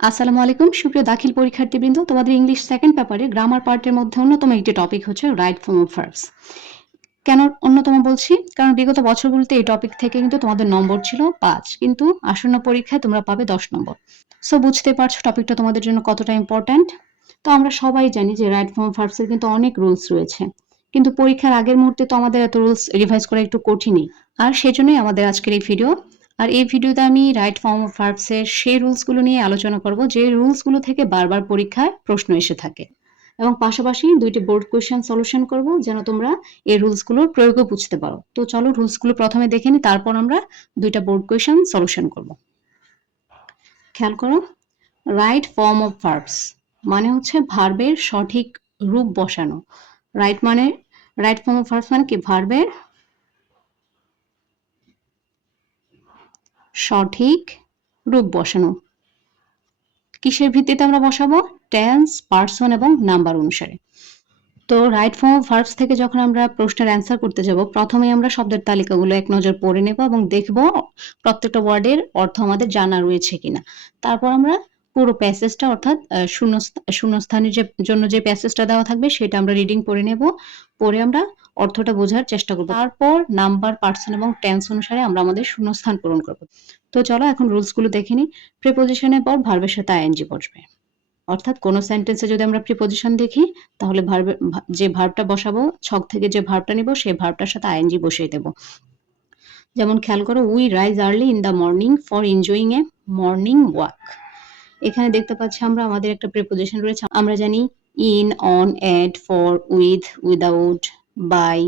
আসসালামু আলাইকুম সুপ্রিয় দাখিল পরীক্ষার্থীবৃন্দ, তোমাদের ইংলিশ সেকেন্ড পেপারে গ্রামার পার্টের মধ্যে অন্যতম একটি টপিক হচ্ছে রাইট ফর্ম অফ ভার্বস। কেন অন্যতম বলছি? কারণ বিগত বছরগুলোতে এই টপিক থেকে কিন্তু তোমাদের নম্বর ছিল 5, কিন্তু আসন্ন পরীক্ষায় তোমরা পাবে 10 নম্বর। সো বুঝতে পারছো টপিকটা তোমাদের জন্য কতটা ইম্পর্ট্যান্ট। তো আমরা সবাই জানি যে রাইট ফর্ম অফ ভার্বস এর কিন্তু অনেক রুলস রয়েছে, কিন্তু পরীক্ষার আগের মুহূর্তে তো আমাদের এত রুলস রিভাইজ করা একটু কঠিনই। আর সেজন্যই আমাদের আজকের এই ভিডিও। আর এই ভিডিওতে আমি রাইট ফর্ম অফ ভার্বস এর সেই রুলসগুলো নিয়ে আলোচনা করব যে রুলসগুলো থেকে বারবার পরীক্ষায় প্রশ্ন এসে থাকে, এবং পাশাপাশি 2টি বোর্ড কোয়েশ্চেন সলিউশন করব যেন তোমরা এই রুলসগুলোর প্রয়োগও বুঝতে পারো। তো চলো রুলসগুলো প্রথমে দেখে নিই, তারপর আমরা 2টা বোর্ড কোয়েশ্চেন সলিউশন করব। খেয়াল করো, রাইট ফর্ম অফ ভার্বস মানে হচ্ছে ভার্বের সঠিক রূপ বসানো। রাইট মানে রাইট ফর্ম অফ ভার্বস মানে কি? ভার্বের সঠিক রূপ বসানো। কিসের ভিত্তিতে আমরা বসাবো? টেন্স, পার্সন এবং নাম্বার অনুসারে। তো রাইট ফর্ম অফ ভার্বস থেকে যখন আমরা প্রশ্নের অ্যান্সার করতে যাব, প্রথমেই আমরা শব্দের তালিকাগুলো এক নজর পড়ে নেব এবং দেখব প্রত্যেকটা ওয়ার্ডের অর্থ আমাদের জানা রয়েছে কিনা। তারপর আমরা পুরো প্যাসেজটা, অর্থাৎ শূন্যস্থানের জন্য যে প্যাসেজটা দেওয়া থাকবে সেটা আমরা রিডিং পড়ে নেব। পরে আমরা অর্থটা বোঝার চেষ্টা করব। তারপর নাম্বার, পার্সন এবং টেন্স অনুসারে আমরা আমাদের শূন্যস্থান পূরণ করব। তো চলো এখন রুলসগুলো দেখে নিই। প্রিপোজিশনের পর ভার্বের সাথে আইএনজি বসবে। অর্থাৎ কোনো সেন্টেন্সে যদি আমরা প্রিপোজিশন দেখি, তাহলে যে ভার্বটা বসাবো, ছক থেকে যে ভার্বটা নিব সেই ভার্বটার সাথে আইএনজি বসিয়ে দেব। যেমন খেয়াল করো, we rise early in the morning for enjoying A morning walk. এখানে দেখতে পাচ্ছি আমরা আমাদের একটা প্রিপোজিশন রয়েছে। আমরা জানি in, on, at, for, with, without, by,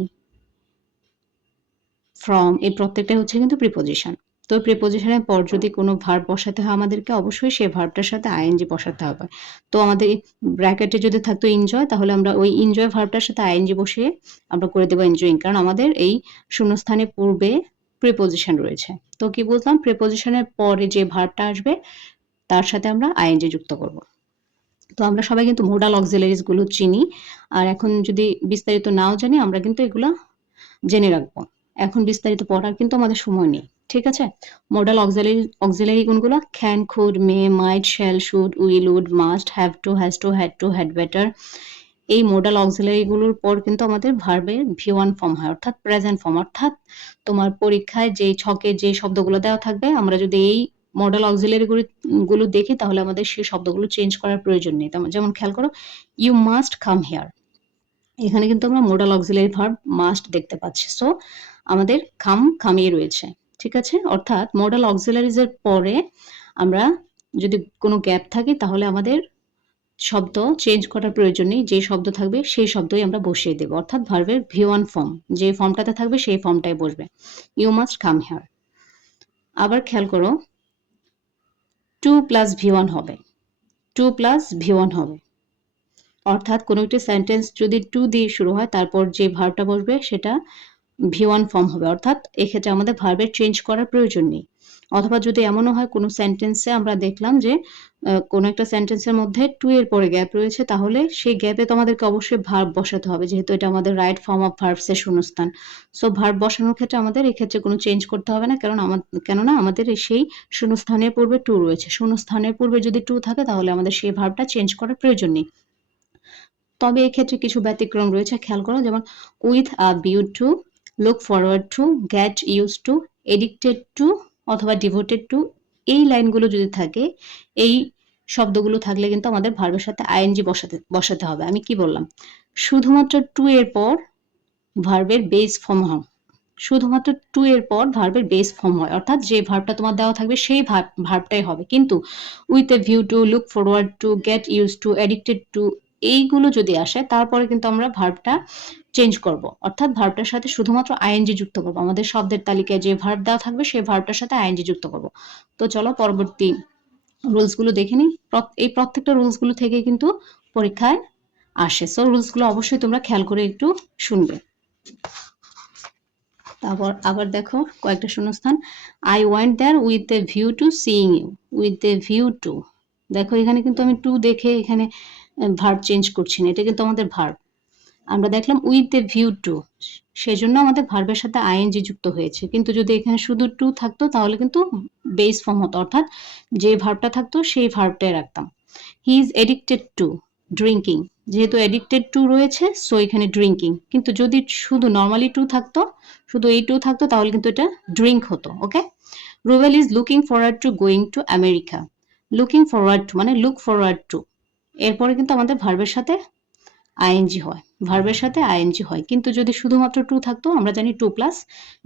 from, এই প্রত্যেকটাই হচ্ছে কিন্তু প্রিপোজিশন। তো প্রিপোজিশনের পর যদি কোনো ভার্ব বসাতে হয় আমাদেরকে, অবশ্যই সেই ভার্বটার সাথে আইএনজি বসাতে হবে। তো আমাদের ব্র্যাকেটে যদি থাকতো এনজয়, তাহলে আমরা ওই এনজয় ভার্বটার সাথে আইএনজি বসিয়ে আমরা করে দেবো এনজয়িং, কারণ আমাদের এই শূন্যস্থানের পূর্বে প্রিপোজিশন রয়েছে। তো কি বললাম? প্রিপোজিশনের পরে যে ভার্বটা আসবে তার সাথে আমরা আইএনজি যুক্ত করব। তো আমরা সবাই কিন্তু মোডাল অক্সিলারিজ গুলো চিনি, আর এখন যদি বিস্তারিত নাও জানি, আমরা কিন্তু এগুলা জেনে রাখবো। এখন বিস্তারিত পড়ার কিন্তু আমাদের সময় নেই, ঠিক আছে? মোডাল অক্সিলারি কোনগুলো? Can, could, may, might, shall, should, will, would, must, have to, has to, had to, had better. এই মোডাল অক্সিলারি গুলোর পর কিন্তু আমাদের ভার্বের ভি1 ফর্ম হয়, অর্থাৎ প্রেজেন্ট ফর্ম। অর্থাৎ তোমার পরীক্ষায় যে ছকে যে শব্দগুলো দেওয়া থাকবে, আমরা যদি এই মডেল অক্সিলারি গুলো দেখি, তাহলে আমাদের সেই শব্দগুলো চেঞ্জ করার প্রয়োজন নেই। যেমন খেয়াল করো, ইউ মাস্ট কাম হিয়ার। এখানে কিন্তু আমরা মোডাল অক্সিলারি ভার্ব মাস্ট দেখতে পাচ্ছি। সো আমাদের কামিয়ে রয়েছে, ঠিক আছে? অর্থাৎ মোডাল অক্সিলারিজ এর পরে আমরা যদি কোনো গ্যাপ থাকে, তাহলে আমাদের শব্দ চেঞ্জ করার প্রয়োজন নেই। যে শব্দ থাকবে সেই শব্দই আমরা বসিয়ে দেব, অর্থাৎ ভার্বের ভি1 ফর্ম যে ফর্মটাতে থাকবে সেই ফর্মটাই বসবে। You must come here. আবার খেয়াল করো, 2 প্লাস ভি1 হবে, 2 প্লাস ভি1 হবে। অর্থাৎ কোনো একটি সেন্টেন্স যদি টু দিয়ে শুরু হয়, তারপর যে ভার্বটা বসবে সেটা ভি1 ফর্ম হবে। অর্থাৎ এক্ষেত্রে আমাদের ভার্বের চেঞ্জ করার প্রয়োজন নেই। অথবা যদি এমনও হয় কোনো সেন্টেন্সে আমরা দেখলাম যে কোনো একটা সেন্টেন্সের মধ্যে টু এর পরে গ্যাপ রয়েছে, তাহলে সেই গ্যাপে তো আমাদেরকে অবশ্যই ভার্ব বসাতে হবে, যেহেতু এটা আমাদের রাইট ফর্ম অফ ভার্বস এর শূন্যস্থান। সো ভার্ব বসানোর ক্ষেত্রে আমাদের এক্ষেত্রে কোনো চেঞ্জ করতে হবে না, কেননা আমাদের সেই শূন্যস্থানের পূর্বে টু রয়েছে। শূন্যস্থানের পূর্বে যদি টু থাকে, তাহলে আমাদের সেই ভার্বটা চেঞ্জ করার প্রয়োজন নেই। তবে এক্ষেত্রে কিছু ব্যতিক্রম রয়েছে, খেয়াল করো। যেমন with a view to, look forward to, get use to, addicted to অথবা ডিভোটেড টু, এই লাইনগুলো যদি থাকে, এই শব্দগুলো থাকলে কিন্তু আমাদের ভার্বের সাথে আইএনজি বসাতে হবে। আমি কি বললাম? শুধুমাত্র টু এর পর ভার্বের বেস ফর্ম হয়। শুধুমাত্র টু এর পর ভার্বের বেস ফর্ম হয়, অর্থাৎ যে ভার্বটা তোমার দেওয়া থাকবে সেই ভার্বটাই হবে। কিন্তু with a view to, look forward to, get use to, addicted to, এইগুলো যদি আসে, তারপরে কিন্তু আমরা ভার্বটা চেঞ্জ করব, অর্থাৎ ভার্বটার সাথে শুধুমাত্র আইএনজি যুক্ত করব। আমাদের শব্দের তালিকায় যে ভার্ব দেওয়া থাকবে সেই ভার্বটার সাথে আইএনজি যুক্ত করব। তো চলো পরবর্তী রুলসগুলো দেখে নিই। এই প্রত্যেকটা রুলসগুলো থেকে কিন্তু পরীক্ষায় আসে। সো রুলসগুলো অবশ্যই তোমরা খেয়াল করে একটু শুনবে। তারপর আবার দেখো কয়েকটা শূন্যস্থান। I went there with a view to seeing you, with a view to. দেখো এখানে কিন্তু আমি টু দেখে এখানে ভার্ব চেঞ্জ করছি না, এটা কিন্তু আমাদের ভার্ব। আমরা দেখলাম উইথ এ ভিউ টু, সেজন্য আমাদের ভার্বের সাথে আইএনজি যুক্ত হয়েছে। কিন্তু যদি এখানে শুধু টু থাকতো তাহলে কিন্তু বেস ফর্ম হতো, অর্থাৎ যে ভার্বটা থাকতো সেই ভার্বটাই রাখতাম। He is addicted two drinking, যেহেতু এডিক্টেড টু রয়েছে সো এখানে ড্রিঙ্কিং। কিন্তু যদি শুধু নর্মালি টু থাকতো, শুধু এই টু থাকতো, তাহলে কিন্তু এটা ড্রিঙ্ক হতো। Okay, Rubel is looking forward to going to America. Looking forward to মানে লুক ফরওয়ার্ড টু, এরপরে কিন্তু আমাদের ভার্বের সাথে আইএনজি হয়, ভার্বের সাথে আইএনজি হয়। কিন্তু যদি শুধুমাত্র টু থাকতো, আমরা জানি টু প্লাস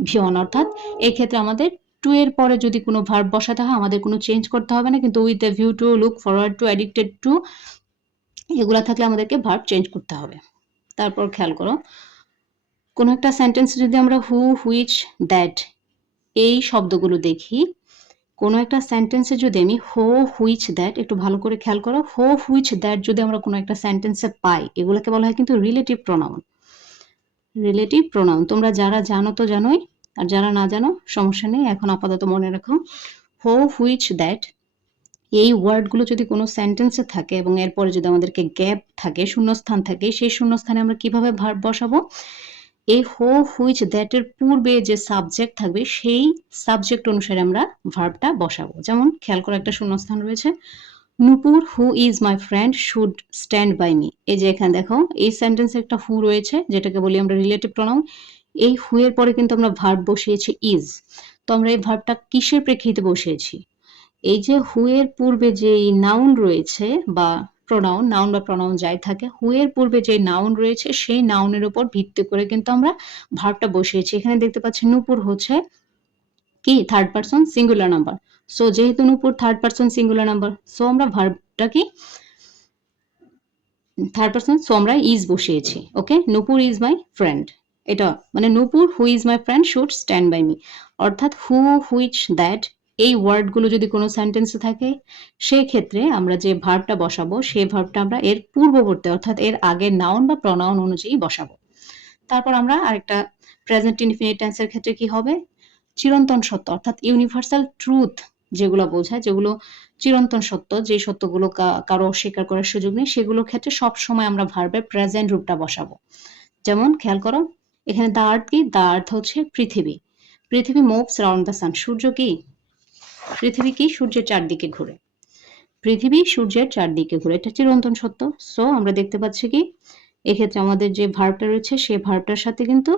ভিওন, অর্থাৎ এই ক্ষেত্রে আমাদের টু এর পরে যদি কোনো ভার্ব বসাতে হয় আমাদের কোনো চেঞ্জ করতে হবে না। কিন্তু with a view to, look forward two, addicted two, এগুলা থাকলে আমাদেরকে ভার্ব চেঞ্জ করতে হবে। তারপর খেয়াল করো, কোনো একটা সেন্টেন্স যদি আমরা হু, হুইচ, দ্যাট এই শব্দগুলো দেখি, কোনো একটা সেন্টেন্সে যদি আমি হো, হুইচ, দ্যাট, একটু ভালো করে খেয়াল করো, হো, হুইচ, দ্যাট যদি আমরা কোনো একটা সেন্টেন্সে পাই, এগুলোকে বলা হয় কিন্তু রিলেটিভ প্রোনাউন। রিলেটিভ প্রোনাউন তোমরা যারা জানো তো জানোই, আর যারা না জানো সমস্যা নেই, এখন আপাতত মনে রাখো হো, হুইচ, দ্যাট এই ওয়ার্ডগুলো যদি কোনো সেন্টেন্সে থাকে এবং এরপরে যদি আমাদেরকে গ্যাপ থাকে, শূন্যস্থান থাকে, সেই শূন্যস্থানে আমরা কিভাবে ভার্ব বসাবো? এই হো, হুইচ, দ্যাট এর পূর্বে যে সাবজেক্ট থাকবে সেই সাবজেক্ট অনুসারে আমরা ভার্বটা বসাবো। যেমন খেয়াল করো, একটা শূন্যস্থান রয়েছে, Nupur who is my friend should stand by me. এই যে এখানে দেখো এই সেন্টেন্সে একটা হু রয়েছে, যেটাকে বলি আমরা রিলেটিভ প্রোনাউন। এই হু এর পরে কিন্তু আমরা ভার্ব বসিয়েছি ইজ। তো আমরা এই ভার্বটা কিসের প্রেক্ষিতে বসিয়েছি? এই যে হু এর পূর্বে যে নাউন রয়েছে বা প্রোনাউন, নাউন বা প্রোনাউন যাই থাকে, হু এর পূর্বে যে নাউন রয়েছে সেই নাউনের উপর ভিত্তি করে কিন্তু আমরা ভার্বটা বসিয়েছি। এখানে দেখতে পাচ্ছি নূপুর হচ্ছে কি third person singular number. So যেহেতু Nupur third person singular number, so আমরা ভার্বটা কি থার্ড পারসন, সো আমরা ইজ বসিয়েছি। Okay, Nupur is my friend, এটা মানে Nupur who is my friend should stand by me. অর্থাৎ হু, হুইচ, দ্যাট এই ওয়ার্ডগুলো যদি কোনো সেন্টেন্সে থাকে, সেক্ষেত্রে আমরা যে ভার্বটা বসাবো সেই ভার্বটা আমরা এর পূর্ববর্তী অর্থাৎ এর আগের নাউন বা প্রনাউন অনুযায়ী বসাবো। তারপর আমরা আরেকটা প্রেজেন্ট ইনডিফিনিট টেন্সের ক্ষেত্রে কি হবে? চিরন্তন সত্য অর্থাৎ ইউনিভার্সাল ট্রুথ যেগুলো বোঝায়, যেগুলো চিরন্তন সত্য, যে সত্যগুলো কারো অস্বীকার করার সুযোগ নেই, সেগুলোর ক্ষেত্রে সব সময় আমরা ভার্বের প্রেজেন্ট রূপটা বসাবো। যেমন খেয়াল করো, এখানে দা আর্থ কি? দা আর্থ হচ্ছে পৃথিবী। পৃথিবী মুভস রাউন্ড দ্য সান। সূর্য কি? পৃথিবী কি? সূর্যের চারদিকে ঘুরে। পৃথিবী সূর্যের চারদিকে ঘুরে, এটা চিরন্তন সত্য। সো আমরা দেখতে পাচ্ছি কি এক্ষেত্রে আমাদের যে ভার্বটা রয়েছে সেই ভার্বটার সাথে কিন্তু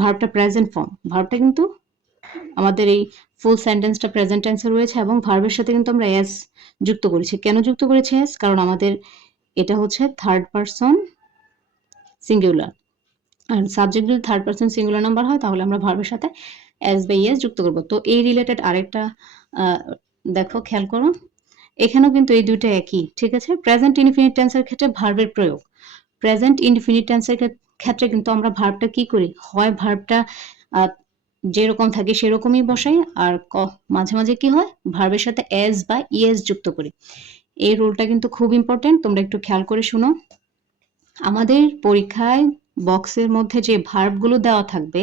ভার্বটা প্রেজেন্ট ফর্ম, ভার্বটা কিন্তু আমাদের এই ফুল সেন্টেন্সটা প্রেজেন্ট টেন্সে রয়েছে এবং ভার্বের সাথে কিন্তু আমরা এস যুক্ত করেছি। কেন যুক্ত করেছি এস? কারণ আমাদের এটা হচ্ছে থার্ড পারসন সিঙ্গুলার, আর সাবজেক্ট যদি থার্ড পারসন সিঙ্গুলার নাম্বার হয় তাহলে আমরা ভার্বের সাথে এস বা ইএস যুক্ত করব। তো এই রিলেটেড আরেকটা দেখো, খেয়াল করো, এখানেও কিন্তু এই দুইটা একই, ঠিক আছে? প্রেজেন্ট ইনডিফিনিট টেন্সের ক্ষেত্রে ভার্বের প্রয়োগ, প্রেজেন্ট ইনডিফিনিট টেন্সের ক্ষেত্রে কিন্তু আমরা ভার্বটা কি করি? হয় ভার্বটা যেরকম থাকে সেরকমই বসাই, আর মাঝে মাঝে কি হয়? ভার্বের সাথে এস বা ইএস যুক্ত করি। এই রুলটা কিন্তু খুব ইম্পর্টেন্ট, তোমরা একটু খেয়াল করে শুনো। আমাদের পরীক্ষায় বক্সের মধ্যে যে ভার্বগুলো দেওয়া থাকবে,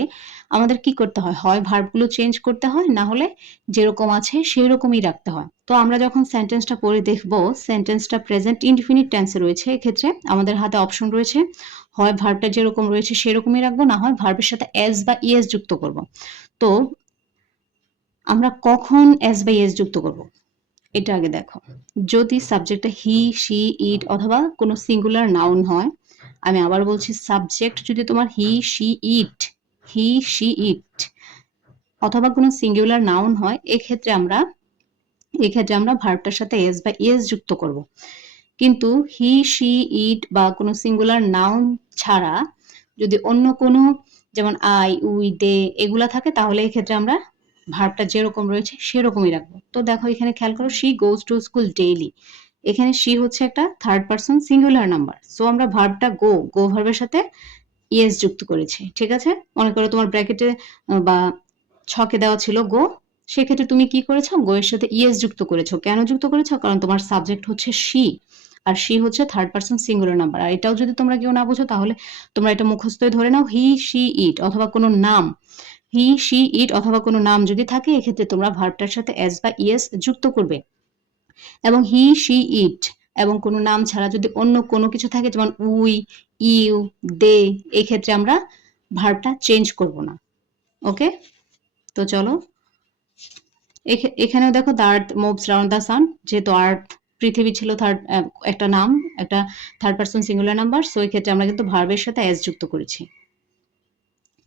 আমাদের কি করতে হয়? হয় ভার্বগুলো চেঞ্জ করতে হয়, না হলে যেরকম আছে সেরকমই রাখতে হয়। তো আমরা যখন সেন্টেন্সটা পড়ে দেখব, সেন্টেন্সটা প্রেজেন্ট ইনডিফিনিট টেন্সে রয়েছে, এক্ষেত্রে আমাদের হাতে অপশন রয়েছে, হয় ভার্বটা যেরকম রয়েছে সেরকমই রাখবো, না হয় ভার্বের সাথে এস বা ইএস যুক্ত করব। তো আমরা কখন এস বা ইএস যুক্ত করব? এটা আগে দেখো। যদি সাবজেক্টটা হি, শি, ইট অথবা কোনো সিঙ্গুলার নাউন হয়, আমি আবার বলছি, সাবজেক্ট যদি তোমার হি, শি, ইট, হি, শি, ইট অথবা কোনো সিঙ্গুলার নাউন হয়, এক্ষেত্রে আমরা ভার্বটার সাথে এস বা ইএস যুক্ত করব। কিন্তু হি, শি, ইট বা কোনো সিঙ্গুলার নাউন ছাড়া যদি অন্য কোনো, যেমন আই, উই, দে এগুলা থাকে, তাহলে এক্ষেত্রে আমরা ভার্বটা যেরকম রয়েছে সেরকমই রাখবো। তো দেখো এখানে খেয়াল করো, she goes to school daily. এখানে শি হচ্ছে একটা third person singular number, so আমরা ভার্বটা গো ভার্বের সাথে ইএস যুক্ত করেছি, ঠিক আছে? মনে করো তোমার ব্র্যাকেটে বা ছকে দেওয়া ছিল গো, সেক্ষেত্রে তুমি কি করেছো? গো এর সাথে ইএস যুক্ত করেছো। কেন যুক্ত করেছো? কারণ তোমার সাবজেক্ট হচ্ছে শি, আর শি হচ্ছে থার্ড পারসন সিঙ্গুলার নাম্বার। আর এটাও যদি তোমরা কেউ না বোঝো, তাহলে তোমরা এটা মুখস্থই ধরে নাও, হি, শি, ইট অথবা কোনো নাম, হি, শি, ইট অথবা কোনো নাম যদি থাকে, এক্ষেত্রে তোমরা ভার্বটার সাথে এস বা ইএস যুক্ত করবে। এবং হি, শি, ইট এবং কোনো নাম ছাড়া যদি অন্য কোনো কিছু থাকে, যেমন উই, ইউ, দে, এই ক্ষেত্রে আমরা ভার্বটা চেঞ্জ করব না। ওকে, তো চলো এখানেও দেখো the earth moves round the sun, যেহেতু আর্থ পৃথিবী ছিল একটা নাম, একটা third person singular number, so এই ক্ষেত্রে আমরা কিন্তু ভার্বের সাথে এস যুক্ত করেছি।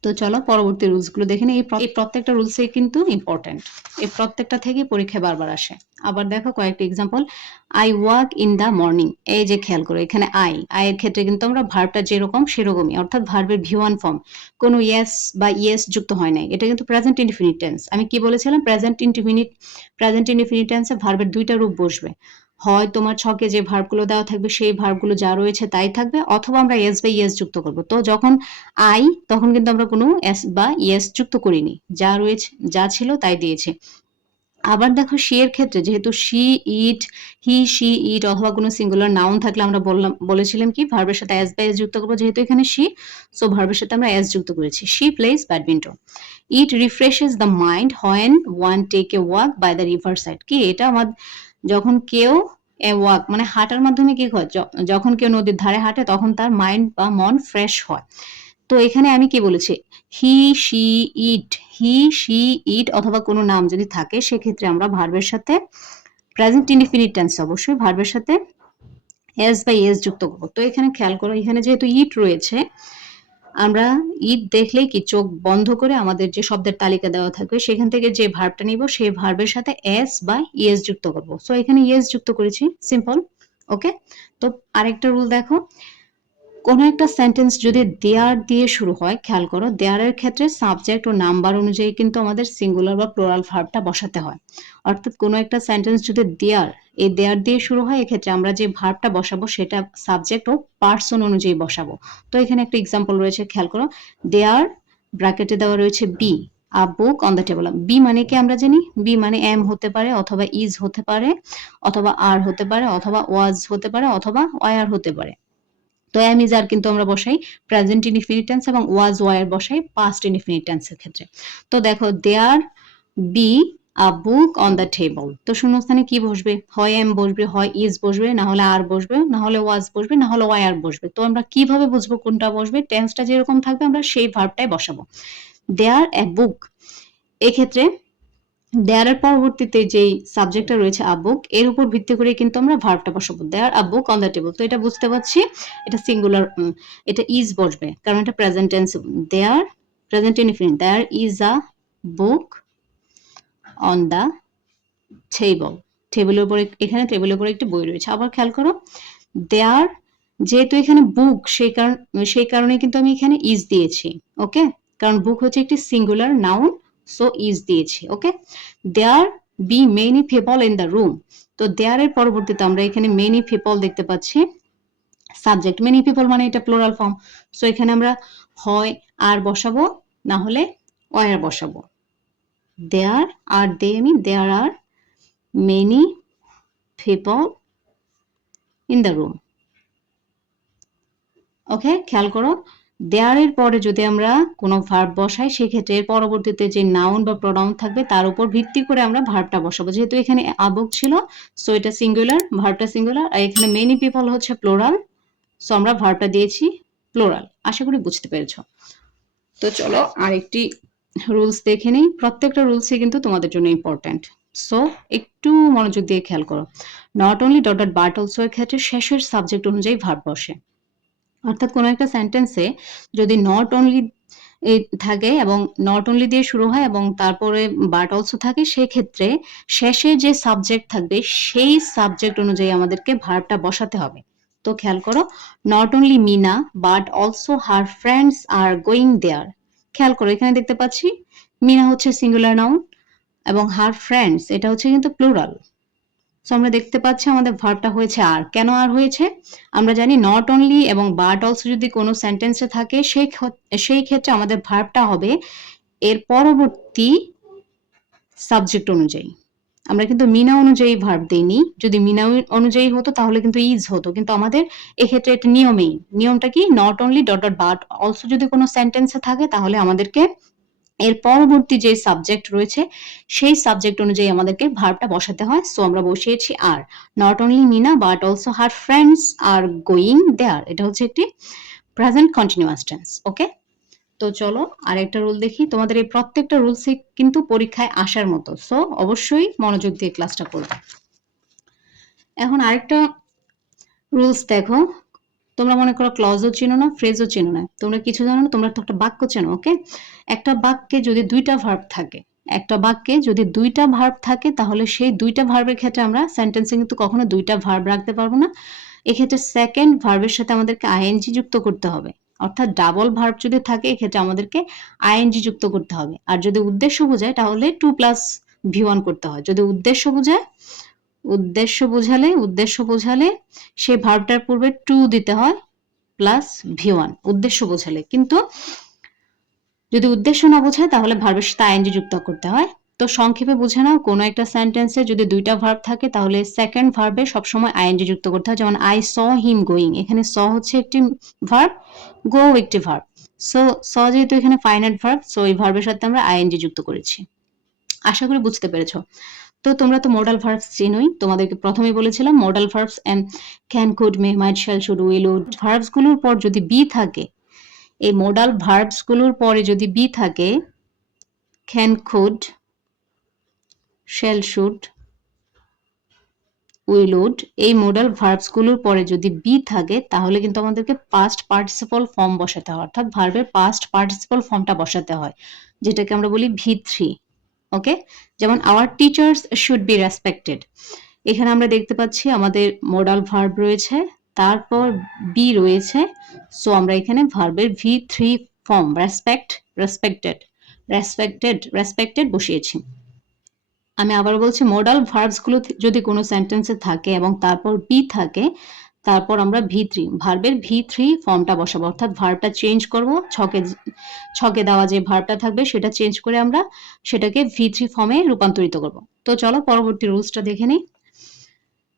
তো চলো পরবর্তী রুলসগুলো দেখে নিই। এই প্রত্যেকটা রুলসই কিন্তু ইম্পর্টেন্ট, এই প্রত্যেকটা থেকে পরীক্ষায় বারবার আসে। আবার দেখো কয়েকটা example. I walk in the morning, এই যে খেয়াল করো এখানে এর ক্ষেত্রে কিন্তু আমরা ভার্বটা যেরকম সেরকমই, অর্থাৎ ভার্বের V1 ফর্ম, কোনো ইয়েস বা ইয়েস যুক্ত হয় নাই, এটা কিন্তু প্রেজেন্ট ইনডিফিনিট টেন্স। আমি কি বলেছিলাম, প্রেজেন্ট ইনডিফিনিট টেন্সে ভার্বের দুইটা রূপ বসবে, হয় তোমার ছকে যে ভার্বগুলো দেওয়া থাকবে সেই ভার্বগুলো যা রয়েছে তাই থাকবে, অথবা আমরা এস বা ইয়েস যুক্ত করব। তো যখন তখন কিন্তু আমরা কোনো এস বা ইয়েস যুক্ত করিনি, যা রয়েছে যা ছিল তাই দিয়েছি। আবার দেখো শি এর ক্ষেত্রে, যেহেতু শি, ইট, হি, শি, ইট অথবা কোনো সিঙ্গুলার নাউন থাকলে আমরা বলেছিলাম কি ভার্বের সাথে এস বা এস যুক্ত করবো, যেহেতু এখানে শি, সো ভার্বের সাথে আমরা এস যুক্ত করেছি। She plays badminton. It refreshes the mind when one take a walk by the river side. কি এটা আমার, যখন কেউ ওয়াক মানে হাঁটার মাধ্যমে কি হয়, যখন কেউ নদীর ধারে হাঁটে তখন তার মাইন্ড বা মন ফ্রেশ হয়। তো এখানে আমি কি বলেছি, হি, শি, ইট, হি, শি, ইট অথবা কোনো নাম যদি থাকে সেক্ষেত্রে আমরা ভার্বের সাথে প্রেজেন্ট ইনডিফিনিট টেন্স অবশ্যই ভার্বের সাথে এস বা এস যুক্ত করবো। তো এখানে খেয়াল করো, এখানে যেহেতু ইট রয়েছে, আমরা ইট দেখলেই কি চোখ বন্ধ করে আমাদের যে শব্দের তালিকা দেওয়া থাকবে সেখান থেকে যে ভার্বটা নিব সেই ভার্বের সাথে এস বা ইএস যুক্ত করব। সো এখানে ইএস যুক্ত করেছি, সিম্পল। ওকে, তো আরেকটা রুল দেখো, কোনো একটা সেন্টেন্স যদি দেয়ার দিয়ে শুরু হয়, খেয়াল করো দেয়ারের ক্ষেত্রে সাবজেক্ট ও নাম্বার অনুযায়ী কিন্তু আমাদের সিঙ্গুলার বা প্লুরাল ভার্বটা বসাতে হয়। অর্থাৎ কোনো একটা সেন্টেন্স যদি এই দেয়ার দিয়ে শুরু হয়, এক্ষেত্রে আমরা যে ভার্বটা বসাবো সেটা সাবজেক্ট ও পার্সন অনুযায়ী বসাবো। তো এখানে একটা এক্সাম্পল রয়েছে, খেয়াল করো, দেয়ার ব্র্যাকেটে দেওয়া রয়েছে be, a book on the table. Be মানে কি আমরা জানি, বি মানে এম হতে পারে, অথবা ইজ হতে পারে, অথবা আর হতে পারে, অথবা ওয়াজ হতে পারে, অথবা ওয়ার হতে পারে। তো এম ইজ আর কিন্তু আমরা বসাই প্রেজেন্ট ইনডিফিনিট টেন্স, এবং ওয়াজ ওয়ার বসাই পাস্ট ইনডিফিনিট টেন্সের ক্ষেত্রে। তো দেখো there be a book on the table, তো শূন্যস্থানে কি বসবে, হয় এম বসবে, হয় ইজ বসবে, না হলে আর বসবে, না হলে ওয়াজ বসবে, না হলে ওয়ার বসবে। তো আমরা কিভাবে বুঝবো কোনটা বসবে, টেন্সটা যেরকম থাকবে আমরা সেই ভার্বটাই বসাবো। দেয়ার এ বুক, এক্ষেত্রে দেয়ার এর পরবর্তীতে যেই সাবজেক্টটা রয়েছে আ বুক, এর উপর ভিত্তি করে কিন্তু আমরা ভার্বটা বসাবো, দেয়ার আ বুক অন দ্য টেবল। তো এটা বুঝতে পারছি এটা সিঙ্গুলার, এটা ইজ বসবে কারণ এটা present tense. There present indefinite, there is a book on the table, টেবিলের উপরে, এখানে টেবিলের উপরে একটি বই রয়েছে। আবার খেয়াল করো দেয়ার, যেহেতু এখানে বুক সেই কারণে কিন্তু আমি এখানে ইজ দিয়েছি। ওকে, কারণ বুক হচ্ছে একটি সিঙ্গুলার নাউন, সো ইজ দিয়েছি। Okay, there be many people in the room, তো দেয়ার এর পরবর্তীতে আমরা এখানে মেনি পিপল দেখতে পাচ্ছি, সাবজেক্ট মেনি পিপল মানে এটা প্লুরাল ফর্ম, সো এখানে আমরা হয় আর বসাবো, না হলে ওয়ার বসাবো। There are there are many people in the room. Okay, খেয়াল করো দেয়ার এর পরে যদি আমরা কোনো ভার্ব বসাই সেক্ষেত্রে এর পরবর্তীতে যে নাউন বা প্রোনাউন থাকবে তার উপর ভিত্তি করে আমরা ভার্বটা বসাবো। যেহেতু এখানে আবুক ছিল, সো এটা সিঙ্গুলার, ভার্বটা সিঙ্গুলার, আর এখানে মেনি পিপল হচ্ছে প্লুরাল, সো আমরা ভার্বটা দিয়েছি প্লুরাল। আশা করি বুঝতে পেরেছো। তো চলো আরেকটি রুলস দেখে নিই, প্রত্যেকটা রুলসই কিন্তু তোমাদের জন্য ইম্পর্টেন্ট, সো একটু মনোযোগ দিয়ে খেয়াল করো। Not only dot dot but also এর ক্ষেত্রে শেষের সাবজেক্ট অনুযায়ী ভার্ব বসে, অর্থাৎ কোনো একটা সেন্টেন্সে যদি নট অনলি থাকে এবং নট অনলি দিয়ে শুরু হয় এবং তারপরে বাট অলসো থাকে, সেক্ষেত্রে শেষে যে সাবজেক্ট থাকবে সেই সাবজেক্ট অনুযায়ী আমাদেরকে ভার্বটা বসাতে হবে। তো খেয়াল করো, not only Mina but also her friends are going there. খেয়াল করো এখানে দেখতে পাচ্ছি মিনা হচ্ছে সিঙ্গুলার নাউন এবং হার ফ্রেন্ডস এটা হচ্ছে কিন্তু প্লুরাল। সো আমরা দেখতে পাচ্ছি আমাদের ভার্বটা হয়েছে আর। কেন আর হয়েছে, আমরা জানি নট অনলি এবং বাট অলসো যদি কোনো সেন্টেন্সে থাকে সেই ক্ষেত্রে আমাদের ভার্বটা হবে এর পরবর্তী সাবজেক্ট অনুযায়ী। আমরা কিন্তু মিনা অনুযায়ী ভার্ব দেইনি, যদি মিনা অনুযায়ী হতো তাহলে কিন্তু ইজ হতো, কিন্তু আমাদের এক্ষেত্রে এটা নিয়মটা কি, not only dot dot but also যদি কোনো সেন্টেন্সে থাকে তাহলে আমাদেরকে এর পরবর্তী যে সাবজেক্ট রয়েছে সেই সাবজেক্ট অনুযায়ী আমাদেরকে ভার্বটা বসাতে হয়। সো আমরা বসিয়েছি are. Not only Mina but also her friends are going there. এটা হচ্ছে একটি প্রেজেন্ট কন্টিনিউয়াস টেন্স। ওকে, তো চলো আরেকটা রুল দেখি। তোমাদের এই প্রত্যেকটা রুলসই কিন্তু পরীক্ষায় আসার মতো, সো অবশ্যই মনোযোগ দিয়ে ক্লাসটা করবে। এখন আরেকটা রুলস দেখো, তোমরা মনে করো ক্লজও চেনো না, ফ্রেজও চেনো না, তোমরা কিছু জানো না, তোমরা তো একটা বাক্য চেনো। ওকে, একটা বাক্যে যদি দুইটা ভার্ব থাকে, তাহলে সেই দুইটা ভার্বের ক্ষেত্রে আমরা সেন্টেন্সে কিন্তু কখনো দুইটা ভার্ব রাখতে পারবো না। এক্ষেত্রে সেকেন্ড ভার্বের সাথে আমাদেরকে আইএনজি যুক্ত করতে হবে। অর্থাৎ ডাবল ভার্ব যদি থাকে এক্ষেত্রে আমাদেরকে আইএনজি যুক্ত করতে হবে। আর যদি উদ্দেশ্য বোঝায় তাহলে 2+V1 করতে হয়। যদি উদ্দেশ্য বোঝালে সেই ভার্বটার পূর্বে টু দিতে হয় প্লাস V1 উদ্দেশ্য বোঝালে। কিন্তু যদি উদ্দেশ্য না বোঝায় তাহলে ভার্বের সাথে আইএনজি যুক্ত করতে হয়। তো সংক্ষেপে বুঝে নাও, কোনো একটা সেন্টেন্সে যদি দুইটা ভার্ব থাকে তাহলে সেকেন্ড ভার্বে সবসময় আইএনজি যুক্ত করতে হয়। যেমন আই স হিম গোয়িং, এখানে স হচ্ছে একটি ভার্ব, গো একটি ভার্ব। স যেহেতু এখানে ফাইনাইট ভার্ব, সো এই ভার্বের সাথে আমরা আইএনজি যুক্ত করেছি। আশা করি বুঝতে পেরেছো। তো তোমরা তো মডাল ভার্বস চেনোই, তোমাদেরকে প্রথমেই বলেছিলাম modal verbs can, could, may, might, shall, should, will, would verbs গুলোর পর যদি বি থাকে, এই মডাল ভার্বস গুলোর পরে যদি বি থাকে, can, could, shall, should, will, would, এই মডাল ভার্বস গুলোর পরে যদি বি থাকে তাহলে কিন্তু আমাদেরকে পাস্ট পার্টিসিপল ফর্ম বসাতে হয়, অর্থাৎ ভার্বের পাস্ট পার্টিসিপল ফর্মটা বসাতে হয়, যেটাকে আমরা বলি V3। ওকে, যেমন our teachers should be respected, এখানে আমরা দেখতে পাচ্ছি আমাদের মডাল ভার্ব রয়েছে, তারপর বি রয়েছে, সো আমরা এখানে ভার্বের V3 ফর্ম রেসপেক্টেড বসিয়েছি। আমি আবার বলছি, মডাল ভার্বস গুলো যদি কোনো সেন্টেন্সে থাকে এবং তারপর বি থাকে, তারপর আমরা ভার্বের V3 ফর্মটা বসাবো, অর্থাৎ ভার্বটা চেঞ্জ করব, ছকে দেওয়া যে ভার্বটা থাকবে সেটা চেঞ্জ করে আমরা সেটাকে V3 ফর্মে রূপান্তরিত করব। তো চলো পরবর্তী রুলসটা দেখে নিই।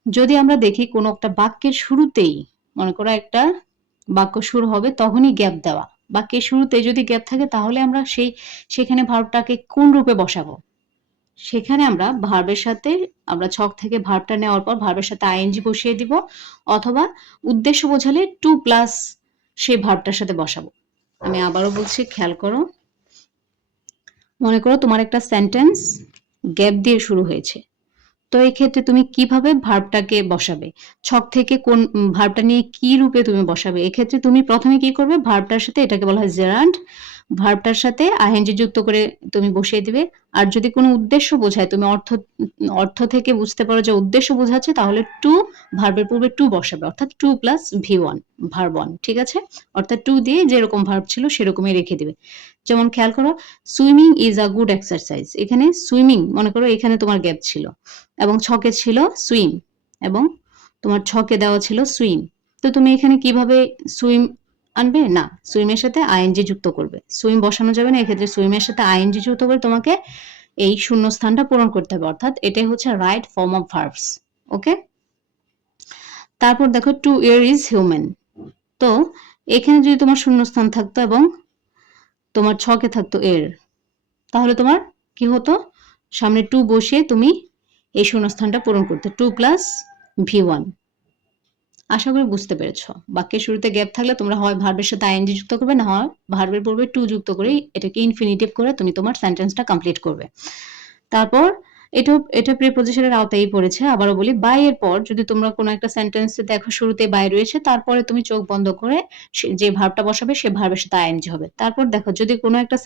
যদি আমরা দেখি কোনো একটা বাক্যের শুরুতেই, মনে করো একটা বাক্য শুরু হবে তখনই গ্যাপ দেওয়া, বাক্যের শুরুতে যদি গ্যাপ থাকে তাহলে আমরা সেখানে ভার্বটাকে কোন রূপে বসাবো, সেখানে আমরা ভার্বের সাথে, আমরা ছক থেকে ভার্বটা নেওয়ার পর ভার্বের সাথে আইএনজি বসিয়ে দিব, অথবা উদ্দেশ্য বোঝালে 2+ সেই ভার্বটার সাথে বসাবো। আমি আবারও বলছি, খেয়াল করো। মনে করো তোমার একটা সেন্টেন্স গ্যাপ দিয়ে শুরু হয়েছে, তো এই ক্ষেত্রে তুমি কিভাবে ভার্বটাকে বসাবে, ছক থেকে কোন ভার্বটা নিয়ে কি রূপে তুমি বসাবে, এক্ষেত্রে তুমি প্রথমে কি করবে, ভার্বটার সাথে, এটাকে বলা হয় জেরান্ড, ভার্বটার সাথে আইএনজি যুক্ত করে তুমি বসিয়ে দিবে। আর যদি কোনো উদ্দেশ্য বোঝায়, তুমি অর্থ থেকে বুঝতে পারো যে উদ্দেশ্য বোঝাচ্ছে, তাহলে টু, ভার্বের পূর্বে টু বসাবে, অর্থাৎ 2+V1 ভার্ব 1। ঠিক আছে, অর্থাৎ টু দিয়ে যেরকম ভার্ব ছিল সেরকমই রেখে দিবে। যেমন খেয়াল করো, swimming is a good exercise, এখানে সুইমিং, মনে করো এখানে তোমার গ্যাপ ছিল এবং ছকে ছিল সুইম, এবং তোমার ছকে দেওয়া ছিল সুইম, তো তুমি এখানে কিভাবে সুইম আনবে, না সুইমের সাথে আইএনজি যুক্ত করবে, সুইম বসানো যাবে না, এক্ষেত্রে সুইমের সাথে আইএনজি যুক্ত করে তোমাকে এই শূন্যস্থানটা পূরণ করতে হবে, অর্থাৎ এটাই হচ্ছে রাইট ফর্ম অফ ভার্বস। ওকে, তারপর দেখো, টু ইয়ার ইজ হিউম্যান, তো এখানে যদি তোমার শূন্যস্থান থাকতো এবং তোমার ছকে থাকতো এর, তাহলে তোমার কি হতো, সামনে টু বসিয়ে তুমি এই শূন্যস্থানটা পূরণ করতে, 2+V1। আশা করি বুঝতে পেরেছো। বাক্যের শুরুতে গ্যাপ থাকলে তোমরা হয় ভার্বের সাথে আইএনজি যুক্ত করবে, না হয় ভার্বের পূর্বে টু যুক্ত করে এটাকে ইনফিনিটিভ করে তুমি তোমার সেন্টেন্সটা কমপ্লিট করবে। তারপর এটা প্রিপোজিশনের আওতায় পড়েছে। আবারও বলি, বাই এর পর যদি তোমরা কোনো একটা সেন্টেন্সে দেখো শুরুতে বাই রয়েছে, তারপরে তুমি চোখ বন্ধ করে যে ভার্বটা বসাবে সে ভার্বের সাথে আইএনজি হবে। তারপর দেখো, যদি কোনো একটা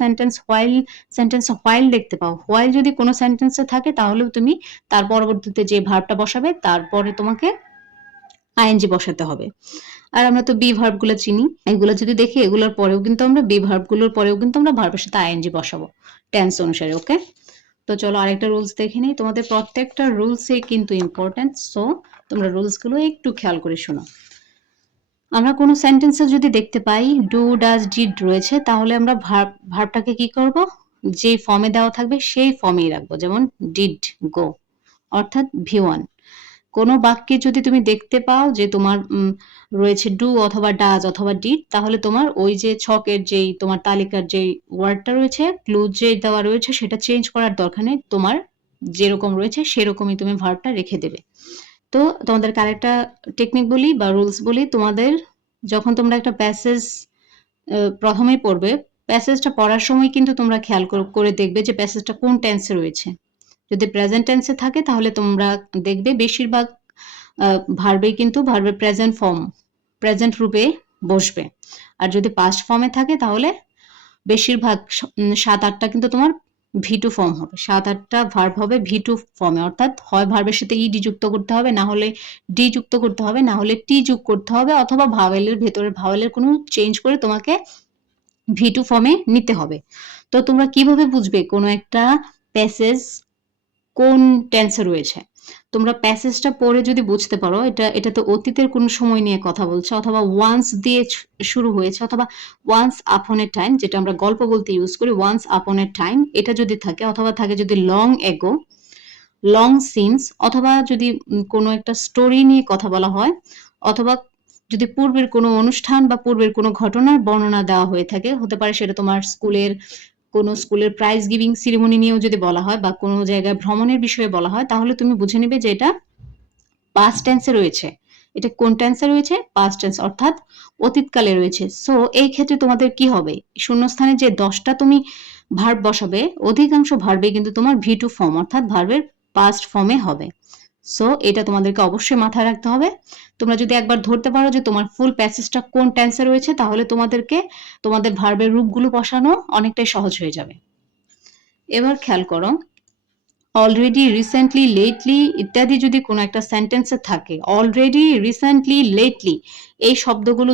হোয়াইল দেখতে পাও, হোয়াইল যদি কোনো সেন্টেন্সে থাকে তাহলেও তুমি তার পরবর্তীতে যে ভার্বটা বসাবে তারপরে তোমাকে আইএনজি বসাতে হবে। আর আমরা তো বি ভার্ব গুলো চিনি, এগুলো যদি দেখি এগুলোর পরেও কিন্তু আমরা বি ভার্ব গুলোর পরেও কিন্তু আমরা ভার্বের সাথে আইএনজি বসাবো টেন্স অনুসারে। ওকে, তো চলো আরেকটা রুলস দেখে নিই। তোমাদের প্রত্যেকটা রুলসে কিন্তু ইম্পর্টেন্ট, সো তোমরা রুলস গুলো একটু খেয়াল করে শোনো। আমরা কোনো সেন্টেন্সে যদি দেখতে পাই ডু, ডাজ, ডিড রয়েছে, তাহলে আমরা ভার্বটাকে কি করব, যে ফর্মে দেওয়া থাকবে সেই ফর্মেই রাখবো। যেমন ডিড গো, অর্থাৎ V1। কোনো বাক্যে যদি তুমি দেখতে পাও যে তোমার রয়েছে ডু অথবা ডাজ অথবা ডিড, তাহলে তোমার ওই যে ছকের যেই তোমার তালিকার যেই ওয়ার্ডটা রয়েছে, ক্লু যে দেওয়া রয়েছে সেটা চেঞ্জ করার দরকার নেই। তোমার যেরকম রয়েছে সেরকমই তুমি ভার্বটা রেখে দেবে। তো তোমাদেরকে আরেকটা টেকনিক বলি বা রুলস বলি, তোমাদের যখন তোমরা একটা প্যাসেজ প্রথমেই পড়বে, প্যাসেজটা পড়ার সময় কিন্তু তোমরা খেয়াল করে দেখবে যে প্যাসেজটা কোন টেন্সে রয়েছে। যদি প্রেজেন্ট টেন্সে থাকে তাহলে তোমরা দেখবে বেশিরভাগ ভার্বেই কিন্তু ভার্বের প্রেজেন্ট রূপে বসবে। আর যদি পাস্ট ফর্মে থাকে তাহলে বেশিরভাগ 7-8টা কিন্তু তোমার V2 ফর্ম হবে। 7-8টা ভার্ব হবে V2 ফর্মে, অর্থাৎ হয় ভার্বের সাথে ইডি যুক্ত করতে হবে, না হলে ডি যুক্ত করতে হবে, না হলে টি যোগ করতে হবে, অথবা ভাওয়েলের ভেতরে ভাওয়েলের কোনো চেঞ্জ করে তোমাকে V2 ফর্মে নিতে হবে। তো তোমরা কিভাবে বুঝবে কোনো একটা প্যাসেজ কোন টেন্সে রয়েছে? তোমরা প্যাসেজটা পড়ে যদি বুঝতে পারো এটা তো অতীতের কোনো সময় নিয়ে কথা বলছে, অথবা ওয়ান্স দিয়ে শুরু হয়েছে, অথবা ওয়ান্স আপন এ টাইম, যেটা আমরা গল্প বলতে ইউজ করি, ওয়ান্স আপন এ টাইম এটা যদি থাকে, অথবা থাকে যদি লং এগো, লং সিন্স, অথবা যদি কোনো একটা স্টোরি নিয়ে কথা বলা হয়, অথবা যদি পূর্বের কোনো অনুষ্ঠান বা পূর্বের কোনো ঘটনার বর্ণনা দেওয়া হয়ে থাকে, হতে পারে সেটা তোমার স্কুলের প্রাইজ গিভিং সিরিমনি নিয়েও যদি বলা হয়, বা কোনো জায়গায় ভ্রমণের বিষয়ে বলা হয়, তাহলে তুমি বুঝে নিবে যে এটা পাস্ট টেন্সে রয়েছে। এটা কোন টেন্সে রয়েছে? পাস্ট টেন্স, অর্থাৎ অতীতকালে রয়েছে। সো এই ক্ষেত্রে তোমাদের কি হবে? শূন্যস্থানে যে 10টা তুমি ভার্ব বসাবে, অধিকাংশ ভার্বে কিন্তু তোমার V2 ফর্ম, অর্থাৎ ভার্বের পাস্ট ফর্মে হবে। সো এটা তোমাদেরকে অবশ্যই মাথায় রাখতে হবে। তোমরা যদি একবার ধরতে পারো যে তোমার ফুল প্যাসেজটা কোন টেন্সে রয়েছে, তাহলে তোমাদের ভার্বের রূপগুলো বসানো অনেকটাই সহজ হয়ে যাবে। এবার খেয়াল করো, অলরেডি, রিসেন্টলি, লেটলি ইত্যাদি যদি কোনো একটা সেন্টেন্সে থাকে, অলরেডি, রিসেন্টলি, লেটলি এই শব্দগুলো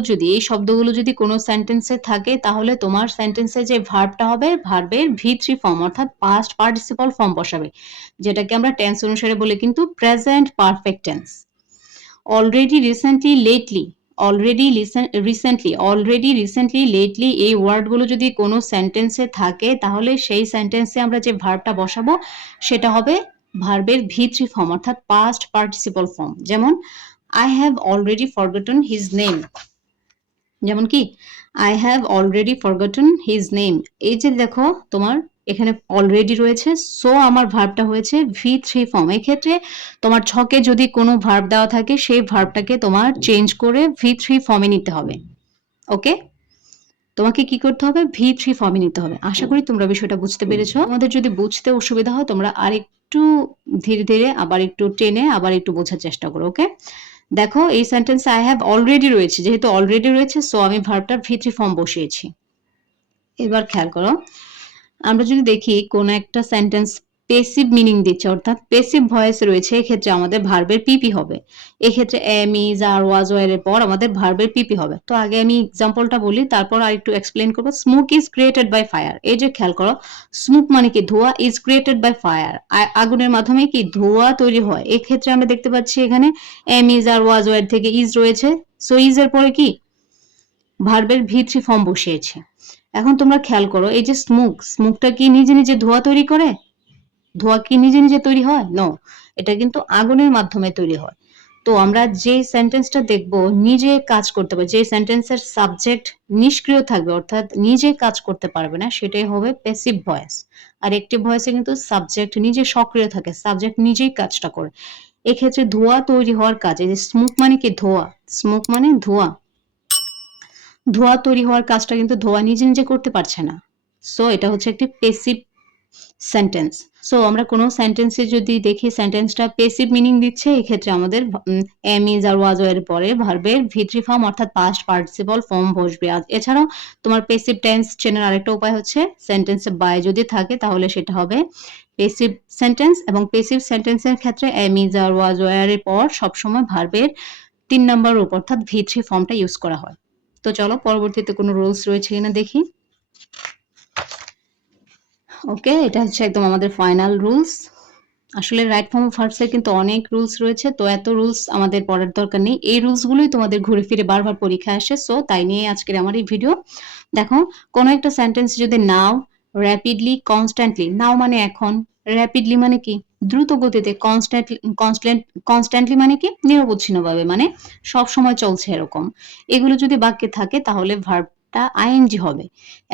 যদি কোনো সেন্টেন্সে থাকে, তাহলে তোমার সেন্টেন্সে যে ভার্বটা হবে, ভার্বের V3 ফর্ম, অর্থাৎ পাস্ট পার্টিসিপল ফর্ম বসাবে, যেটাকে আমরা টেন্স অনুসারে বলি কিন্তু present perfect tense. Already, recently, lately, already, recently, lately এই ওয়ার্ডগুলো যদি কোনো সেন্টেন্সে থাকে, তাহলে সেই সেন্টেন্সে আমরা যে ভার্বটা বসাবো সেটা হবে ভার্বের V3 ফর্ম, অর্থাৎ পাস্ট পার্টিসিপল ফর্ম। যেমন I have already forgotten his name, যেমন কি I have already forgotten his name. এই যে দেখো তোমার এখানে অলরেডি রয়েছে, সো আমার ভার্বটা হয়েছে V3 ফর্ম। এক্ষেত্রে তোমার ছকে যদি কোনো ভার্ব দেওয়া থাকে, সেই ভার্বটাকে তোমার চেঞ্জ করে V3 ফর্মে নিতে হবে। ওকে, তোমাকে কি করতে হবে? V3 ফর্মে নিতে হবে। আশা করি তোমরা বিষয়টা বুঝতে পেরেছো। তোমাদের যদি বুঝতে অসুবিধা হয়, তোমরা আরেকটু ধীরে ধীরে আবার একটু টেনে আবার একটু বোঝার চেষ্টা করো। ওকে, দেখো এই সেন্টেন্সে আই হ্যাভ অলরেডি রয়েছে, যেহেতু অলরেডি রয়েছে সো আমি ভার্বটার V3 ফর্ম বসিয়েছি। এবার খেয়াল করো, আমরা যদি দেখি কোন একটা সেন্টেন্স পেসিভ মিনিং দিচ্ছে, অর্থাৎ পেসিভ ভয়েস রয়েছে, এক্ষেত্রে আমাদের ভার্বের পিপি হবে। এক্ষেত্রে am, is, are, was, were এর পর আমাদের ভার্বের পিপি হবে। তো আগে আমি এক্সাম্পলটা বলি, তারপর আর একটু এক্সপ্লেন করবো। Smoke is created by fire, এই যে খেয়াল করো, স্মোক মানে কি ধোঁয়া, ইজ ক্রিয়েটেড বাই ফায়ার আগুনের মাধ্যমে কি ধোঁয়া তৈরি হয়। এক্ষেত্রে আমরা দেখতে পাচ্ছি এখানে am, is, are, was, were থেকে ইজ রয়েছে, সো ইজ এর পরে কি ভার্বের V3 ফর্ম বসিয়েছে। এখন তোমরা খেয়াল করো, এই যে স্মোকটা কি নিজে নিজে ধোঁয়া তৈরি করে? ধোঁয়া কি নিজে নিজে তৈরি হয়? নো, এটা কিন্তু আগুনের মাধ্যমে তৈরি হয়। তো আমরা যে সেন্টেন্সটা দেখব নিজে কাজ করতে পারে, যে সেন্টেন্সের সাবজেক্ট নিষ্ক্রিয় থাকবে, অর্থাৎ নিজে কাজ করতে পারবে না, সেটাই হবে প্যাসিভ ভয়েস। আর অ্যাক্টিভ ভয়েসে কিন্তু সাবজেক্ট নিজে সক্রিয় থাকে, সাবজেক্ট নিজেই কাজটা করে। এক্ষেত্রে ধোঁয়া তৈরি হওয়ার কাজ, এই যে স্মোক মানে কি ধোঁয়া, স্মোক মানে ধোঁয়া, ধোঁয়া তৈরি হওয়ার কাজটা কিন্তু ধোঁয়া নিজে নিজে করতে পারছে না। সো এটা হচ্ছে একটি পেসিভ সেন্টেন্স। সো আমরা কোনো সেন্টেন্সে যদি দেখি সেন্টেন্সটা পেসিভ মিনিং দিচ্ছে, এক্ষেত্রে আমাদের এম, ইজ, আর, ওয়াজ, এর পরে ভার্বের V3 ফর্ম, অর্থাৎ পাস্ট পার্টিসিপল ফর্ম বসবে। এছাড়াও তোমার পেসিভ টেন্স চেনার আরেকটা উপায় হচ্ছে, সেন্টেন্সে বাই যদি থাকে তাহলে সেটা হবে পেসিভ সেন্টেন্স, এবং পেসিভ সেন্টেন্সের ক্ষেত্রে am, is, are, was, were এর পর সবসময় ভার্বের 3 নাম্বার রূপ, অর্থাৎ V3 ফর্মটা ইউজ করা হয়। তো চলো পরবর্তীতে কোনো রুলস রয়েছে কিনা দেখি। ওকে, এটা হচ্ছে একদম আমাদের ফাইনাল রুলস। আসলে রাইট ফর্ম অফ ভার্বস এর কিন্তু অনেক রুলস রয়েছে, তো এত রুলস আমাদের পড়ার দরকার নেই। এই রুলসগুলোই তোমাদের ঘুরে ফিরে বারবার পরীক্ষায় আসে, সো তাই নিয়ে আজকের আমার এই ভিডিও। দেখো, কোনো একটা সেন্টেন্স যদি নাও, র্যাপিডলি, কনস্ট্যান্টলি, নাও মানে এখন, র্যাপিডলি মানে কি দ্রুত গতিতে কনস্ট্যান্টলি মানে কি নিরবচ্ছিন্নভাবে, মানে সব সময় চলছে এরকম, এগুলো যদি বাক্যে থাকে তাহলে ভার্বটা আইএনজি হবে।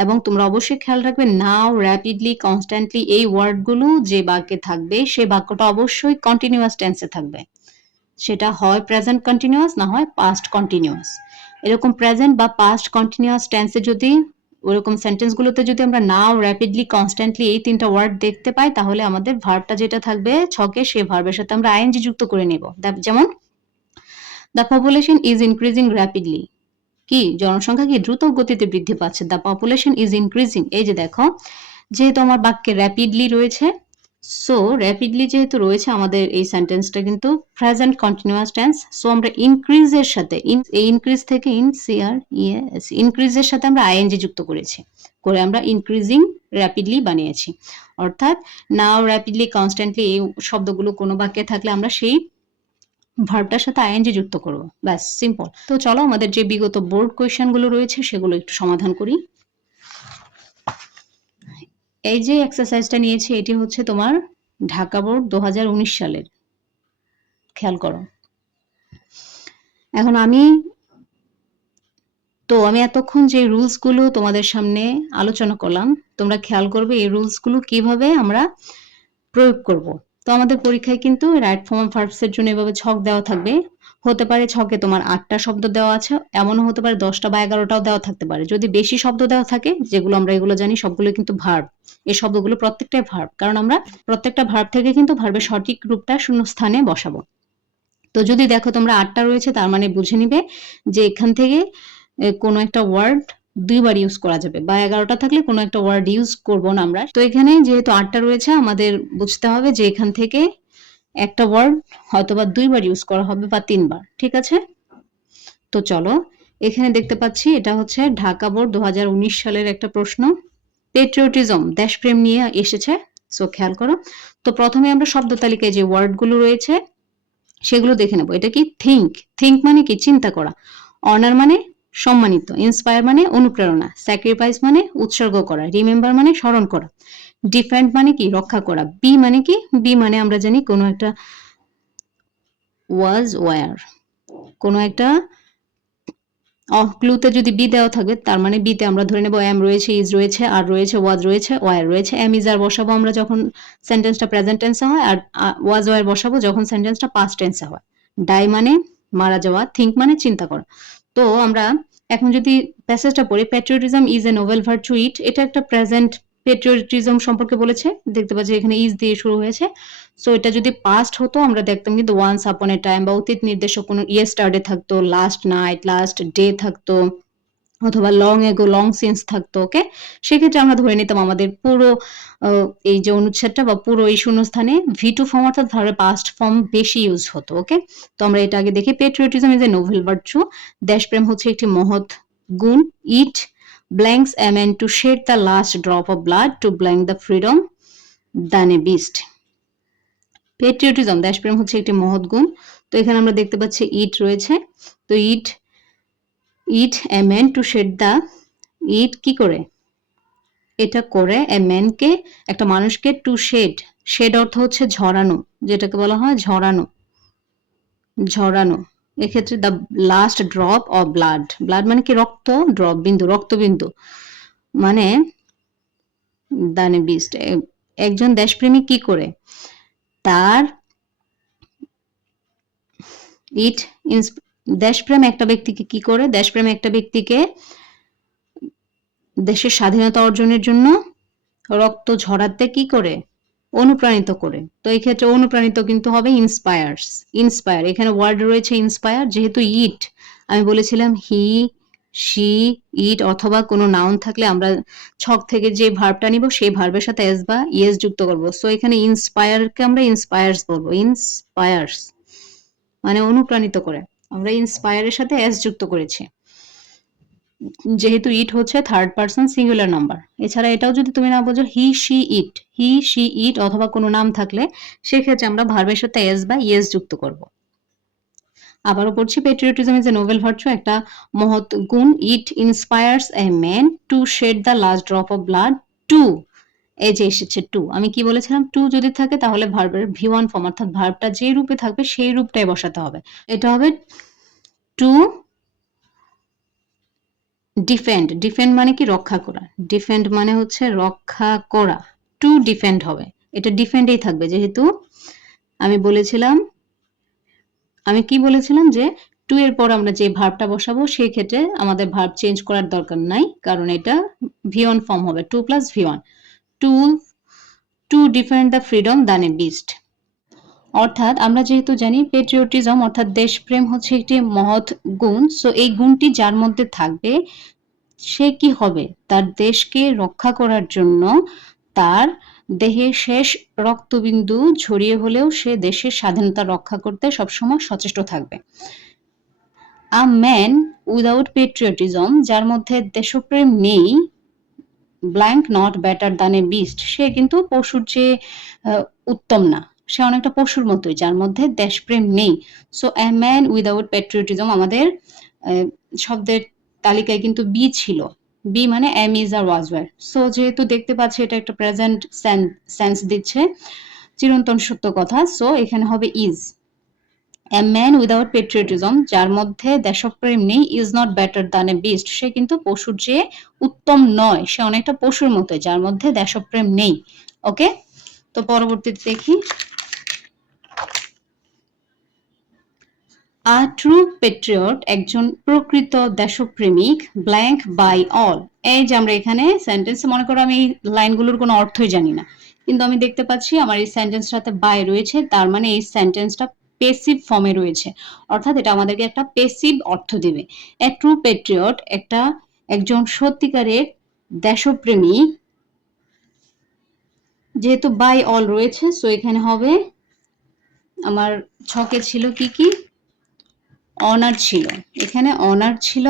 এবং তোমরা অবশ্যই খেয়াল রাখবে নাও, র্যাপিডলি, কনস্ট্যান্টলি এই ওয়ার্ডগুলো যে বাক্যে থাকবে সে বাক্যটা অবশ্যই কন্টিনিউয়াস টেন্সে থাকবে। সেটা হয় প্রেজেন্ট কন্টিনিউয়াস, না হয় পাস্ট কন্টিনিউয়াস। এরকম প্রেজেন্ট বা পাস্ট কন্টিনিউয়াস টেন্সে যদি ওরকম সেন্টেন্সগুলোতে যদি আমরা নাও, র্যাপিডলি, কনস্ট্যান্টলি এই ৩টা ওয়ার্ড দেখতে পাই তাহলে আমাদের ভার্বটা যেটা থাকবে ছকে সে ভার্বের সাথে আমরা আইএনজি যুক্ত করে নেব। যেমন the population is increasing rapidly, কি জনসংখ্যা কি দ্রুত গতিতে বৃদ্ধি পাচ্ছে। দ্য পপুলেশন ইজ ইনক্রিজিং, এই যে দেখো যেহেতু আমার বাক্যে র্যাপিডলি রয়েছে, সো র্যাপিডলি যেহেতু রয়েছে আমাদের এই সেন্টেন্সটা কিন্তু প্রেজেন্ট কন্টিনিউয়াস টেন্স। সো আমরা ইনক্রিজের সাথে ইনক্রিজ থেকে ইনক্রিজের সাথে আমরা আইএনজি যুক্ত করেছি, করে আমরা ইনক্রিজিং র্যাপিডলি বানিয়েছি। অর্থাৎ নাও, র্যাপিডলি, কনস্ট্যান্টলি এই শব্দগুলো কোনো বাক্যে থাকলে আমরা সেই ভার্বটার সাথে আইএনজি যুক্ত করব, ব্যাস সিম্পল। তো চলো আমাদের যে বিগত বোর্ড কোয়েশ্চেনগুলো রয়েছে সেগুলো একটু সমাধান করি। এই যে এক্সারসাইজটা নিয়েছি এটি হচ্ছে তোমার ঢাকা বোর্ড 2019 সালের, খেয়াল করো। এখন আমি এতক্ষণ যে রুলসগুলো তোমাদের সামনে আলোচনা করলাম, তোমরা খেয়াল করবে এই রুলসগুলো কিভাবে আমরা প্রয়োগ করব। তো আমাদের পরীক্ষায় কিন্তু রাইট ফর্ম অফ ভার্বস এর জন্য এভাবে ছক দেওয়া থাকবে। হতে পারে ছকে তোমার 8টা শব্দ দেওয়া আছে, এমনও হতে পারে 10টা বা 11টাও দেওয়া থাকতে পারে। যদি বেশি শব্দ দেওয়া থাকে, যেগুলো আমরা এগুলো জানি সবগুলো কিন্তু ভার্ব, এই শব্দগুলো প্রত্যেকটাই ভার্ব, কারণ আমরা প্রত্যেকটা ভার্ব থেকে কিন্তু ভার্বের সঠিক রূপটা শূন্য স্থানে বসাবো। তো যদি দেখো তোমরা 8টা রয়েছে তার মানে বুঝে নিবে যে এখান থেকে কোনো একটা ওয়ার্ড 2বার ইউজ করা যাবে, বা 11টা থাকলে কোনো একটা ওয়ার্ড ইউজ করব না আমরা। তো এখানে যেহেতু 8টা রয়েছে আমাদের বুঝতে হবে যে এখান থেকে একটা ওয়ার্ড হয়তোবা 2বার ইউজ করা হবে বা 3বার, ঠিক আছে। তো চলো এখানে দেখতে পাচ্ছি এটা হচ্ছে ঢাকা বোর্ড 2019 সালের একটা প্রশ্ন, পেট্রিয়টিজম দেশপ্রেম নিয়ে এসেছে। সো খেয়াল করো। তো প্রথমে আমরা শব্দ তালিকায় যে ওয়ার্ডগুলো রয়েছে সেগুলো দেখে নেব। এটা কি থিঙ্ক মানে কি চিন্তা করা, অনার মানে সম্মানিত, ইন্সপায়ার মানে অনুপ্রেরণা, স্যাক্রিফাইস মানে উৎসর্গ করা, রিমেম্বার মানে স্মরণ করা, ডিফেন্ড মানে কি রক্ষা করা, বি মানে কি, বি মানে আমরা জানি কোনো একটা ওয়াজ, ওয়ার, কোনো একটা ক্লুতে যদি বি দেওয়া থাকবে তার মানে বিতে আমরা ধরে নেব এম রয়েছে, ইজ রয়েছে, আর রয়েছে, ওয়াজ রয়েছে, ওয়ার রয়েছে। এম ইজ আর বসাবো আমরা যখন সেন্টেন্সটা প্রেজেন্ট টেন্সে হয়, আর ওয়াজ ওয়ার বসাবো যখন সেন্টেন্সটা পাস্ট টেন্সে হয়। ডাই মানে মারা যাওয়া, থিঙ্ক মানে চিন্তা করা। তো আমরা এখন যদি প্যাসেজটা পড়ি, patriotism is a noble virtue it, এটা একটা প্রেজেন্ট পেট্রিয়টিজম সম্পর্কে বলেছে। দেখতে পাচ্ছি এখানে ইজ দিয়ে শুরু হয়েছে। সো এটা যদি পাস্ট হতো আমরা দেখতাম কিন্তু ওয়ান্স আপন এ টাইম বা অতীত নির্দেশক কোনো ইয়েস্টারডে থাকতো, লাস্ট নাইট, লাস্ট ডে থাকতো, অথবা লং এগো, লং সিন্স থাকতো। ওকে, সেক্ষেত্রে আমরা ধরে নিতাম আমাদের পুরো এই যে অনুচ্ছেদটা বা পুরো এই শূন্যস্থানে ভি2 ফর্ম অর্থাৎ ভার্বের পাস্ট ফর্ম বেশি ইউজ হতো। ওকে, তো আমরা এটা আগে দেখি। Patriotism is a noble virtue, দেশপ্রেম হচ্ছে একটি মহৎ গুণ। It blanks a man to shed the last drop of blood to blank the freedom than a beast. Patriotism দেশপ্রেম হচ্ছে একটি মহৎ গুণ। তো এখানে আমরা দেখতে পাচ্ছি ইট রয়েছে। তো it a man to shed the, it কি করে, এটা করে এ ম্যানকে একটা মানুষকে, টু শেড, শেড অর্থ হচ্ছে ঝরানো, যেটাকে বলা হয় ঝরানো, ঝরানো। এক্ষেত্রে the last drop of blood, blood মানে কি রক্ত, ড্রপ বিন্দু, রক্তবিন্দু, মানে দানে বিস্ট, একজন দেশপ্রেমী কি করে তার ইট দেশপ্রেম একটা ব্যক্তিকে কি করে, দেশপ্রেম একটা ব্যক্তিকে দেশের স্বাধীনতা অর্জনের জন্য রক্ত ঝরাতে কি করে, অনুপ্রাণিত করে। তো এই ক্ষেত্রে অনুপ্রাণিত কিন্তু হবে ইন্সপায়ার্স, ইন্সপায়ার, এখানে ওয়ার্ড রয়েছে ইন্সপায়ার। যেহেতু ইট আমি বলেছিলাম হি, শি, ইট অথবা কোনো নাউন থাকলে আমরা ছক থেকে যে ভার্বটা নিব সেই ভার্বের সাথে এস বা ইয়েস যুক্ত করব। সো এখানে ইন্সপায়ারকে আমরা ইন্সপায়ার্স বলবো, ইন্সপায়ার্স মানে অনুপ্রাণিত করে, আমরা ইন্সপায়ারের সাথে এস যুক্ত করেছি যেহেতু ইট হচ্ছে থার্ড পারসন সিঙ্গুলার নাম্বার। এছাড়া এটাও যদি তুমি না বোঝো, হি শি ইট অথবা কোনো নাম থাকলে সেক্ষেত্রে আমরা ভার্বের সাথে এস বা ইয়েস যুক্ত করব। আবারও পড়ছি, patriotism is a noble virtue, একটা মহৎ গুণ। It inspires a man to shed the last drop of blood to এই যে এসেছে টু। আমি কি বলেছিলাম? টু যদি থাকে তাহলে ভার্বের V1 ফর্ম অর্থাৎ ভার্বটা যে রূপে থাকবে সেই রূপটাই বসাতে হবে। এটা হবে টু ডিফেন্ড। ডিফেন্ড মানে কি? রক্ষা করা। ডিফেন্ড মানে হচ্ছে রক্ষা করা। টু ডিফেন্ড হবে। এটা ডিফেন্ডেই থাকবে যেহেতু আমি বলেছিলাম, আমি কি বলেছিলাম যে টু এর পর আমরা যে ভার্বটা বসাবো সেই ক্ষেত্রে আমাদের ভার্ব চেঞ্জ করার দরকার নাই, কারণ এটা V1 ফর্ম হবে। To plus V1 to to defend the freedom than a beast. অর্থাৎ আমরা যেহেতু জানি পেট্রিয়টিজম অর্থাৎ দেশপ্রেম হচ্ছে একটি মহৎ গুণ, সো এই গুণটি যার মধ্যে থাকবে সে কি হবে? তার দেশকে রক্ষা করার জন্য তার দেহের শেষ রক্তবিন্দু ঝরিয়ে হলেও সে দেশের স্বাধীনতা রক্ষা করতে সবসময় সচেষ্ট থাকবে। আ ম্যান উইদাউট পেট্রিয়টিজম, যার মধ্যে দেশপ্রেম নেই, blank not better than a beast, সে কিন্তু পশুর চেয়ে উত্তম না, সে অনেকটা পশুর মতোই যার মধ্যে দেশপ্রেম নেই। So a man without patriotism আমাদের শব্দের তালিকায় কিন্তু বি ছিল। বি মানে am is are was were. So যেহেতু দেখতে পাচ্ছি এটা একটা প্রেজেন্ট সেন্স দিচ্ছে, চিরন্তন সত্য কথা, সো এখানে হবে is. A man without patriotism, যার মধ্যে দেশপ্রেম নেই, is not better than a beast, সে কিন্তু পশুর চেয়ে উত্তম নয়, সে অনেকটা পশুর মতো যার মধ্যে দেশপ্রেম নেই। ওকে, তো পরবর্তীতে দেখি। আ ট্রু পেট্রিয়ট, একজন প্রকৃত দেশপ্রেমিক, ব্ল্যাঙ্ক বাই অল। এই যে আমরা এখানে সেন্টেন্সে মনে করো আমি এই লাইনগুলোর কোনো অর্থই জানি না, কিন্তু আমি দেখতে পাচ্ছি আমার এই সেন্টেন্সটাতে বাই রয়েছে, তার মানে এই সেন্টেন্সটা পেসিভ ফর্মে রয়েছে, অর্থাৎ এটা আমাদেরকে একটা পেসিভ অর্থ দিবে। এ ট্রু পেট্রিয়ট একজন সত্যিকারের দেশপ্রেমী, যেহেতু বাই অল রয়েছে সো এখানে হবে, আমার ছকে ছিল কি কি? অনার ছিল, এখানে অনার ছিল,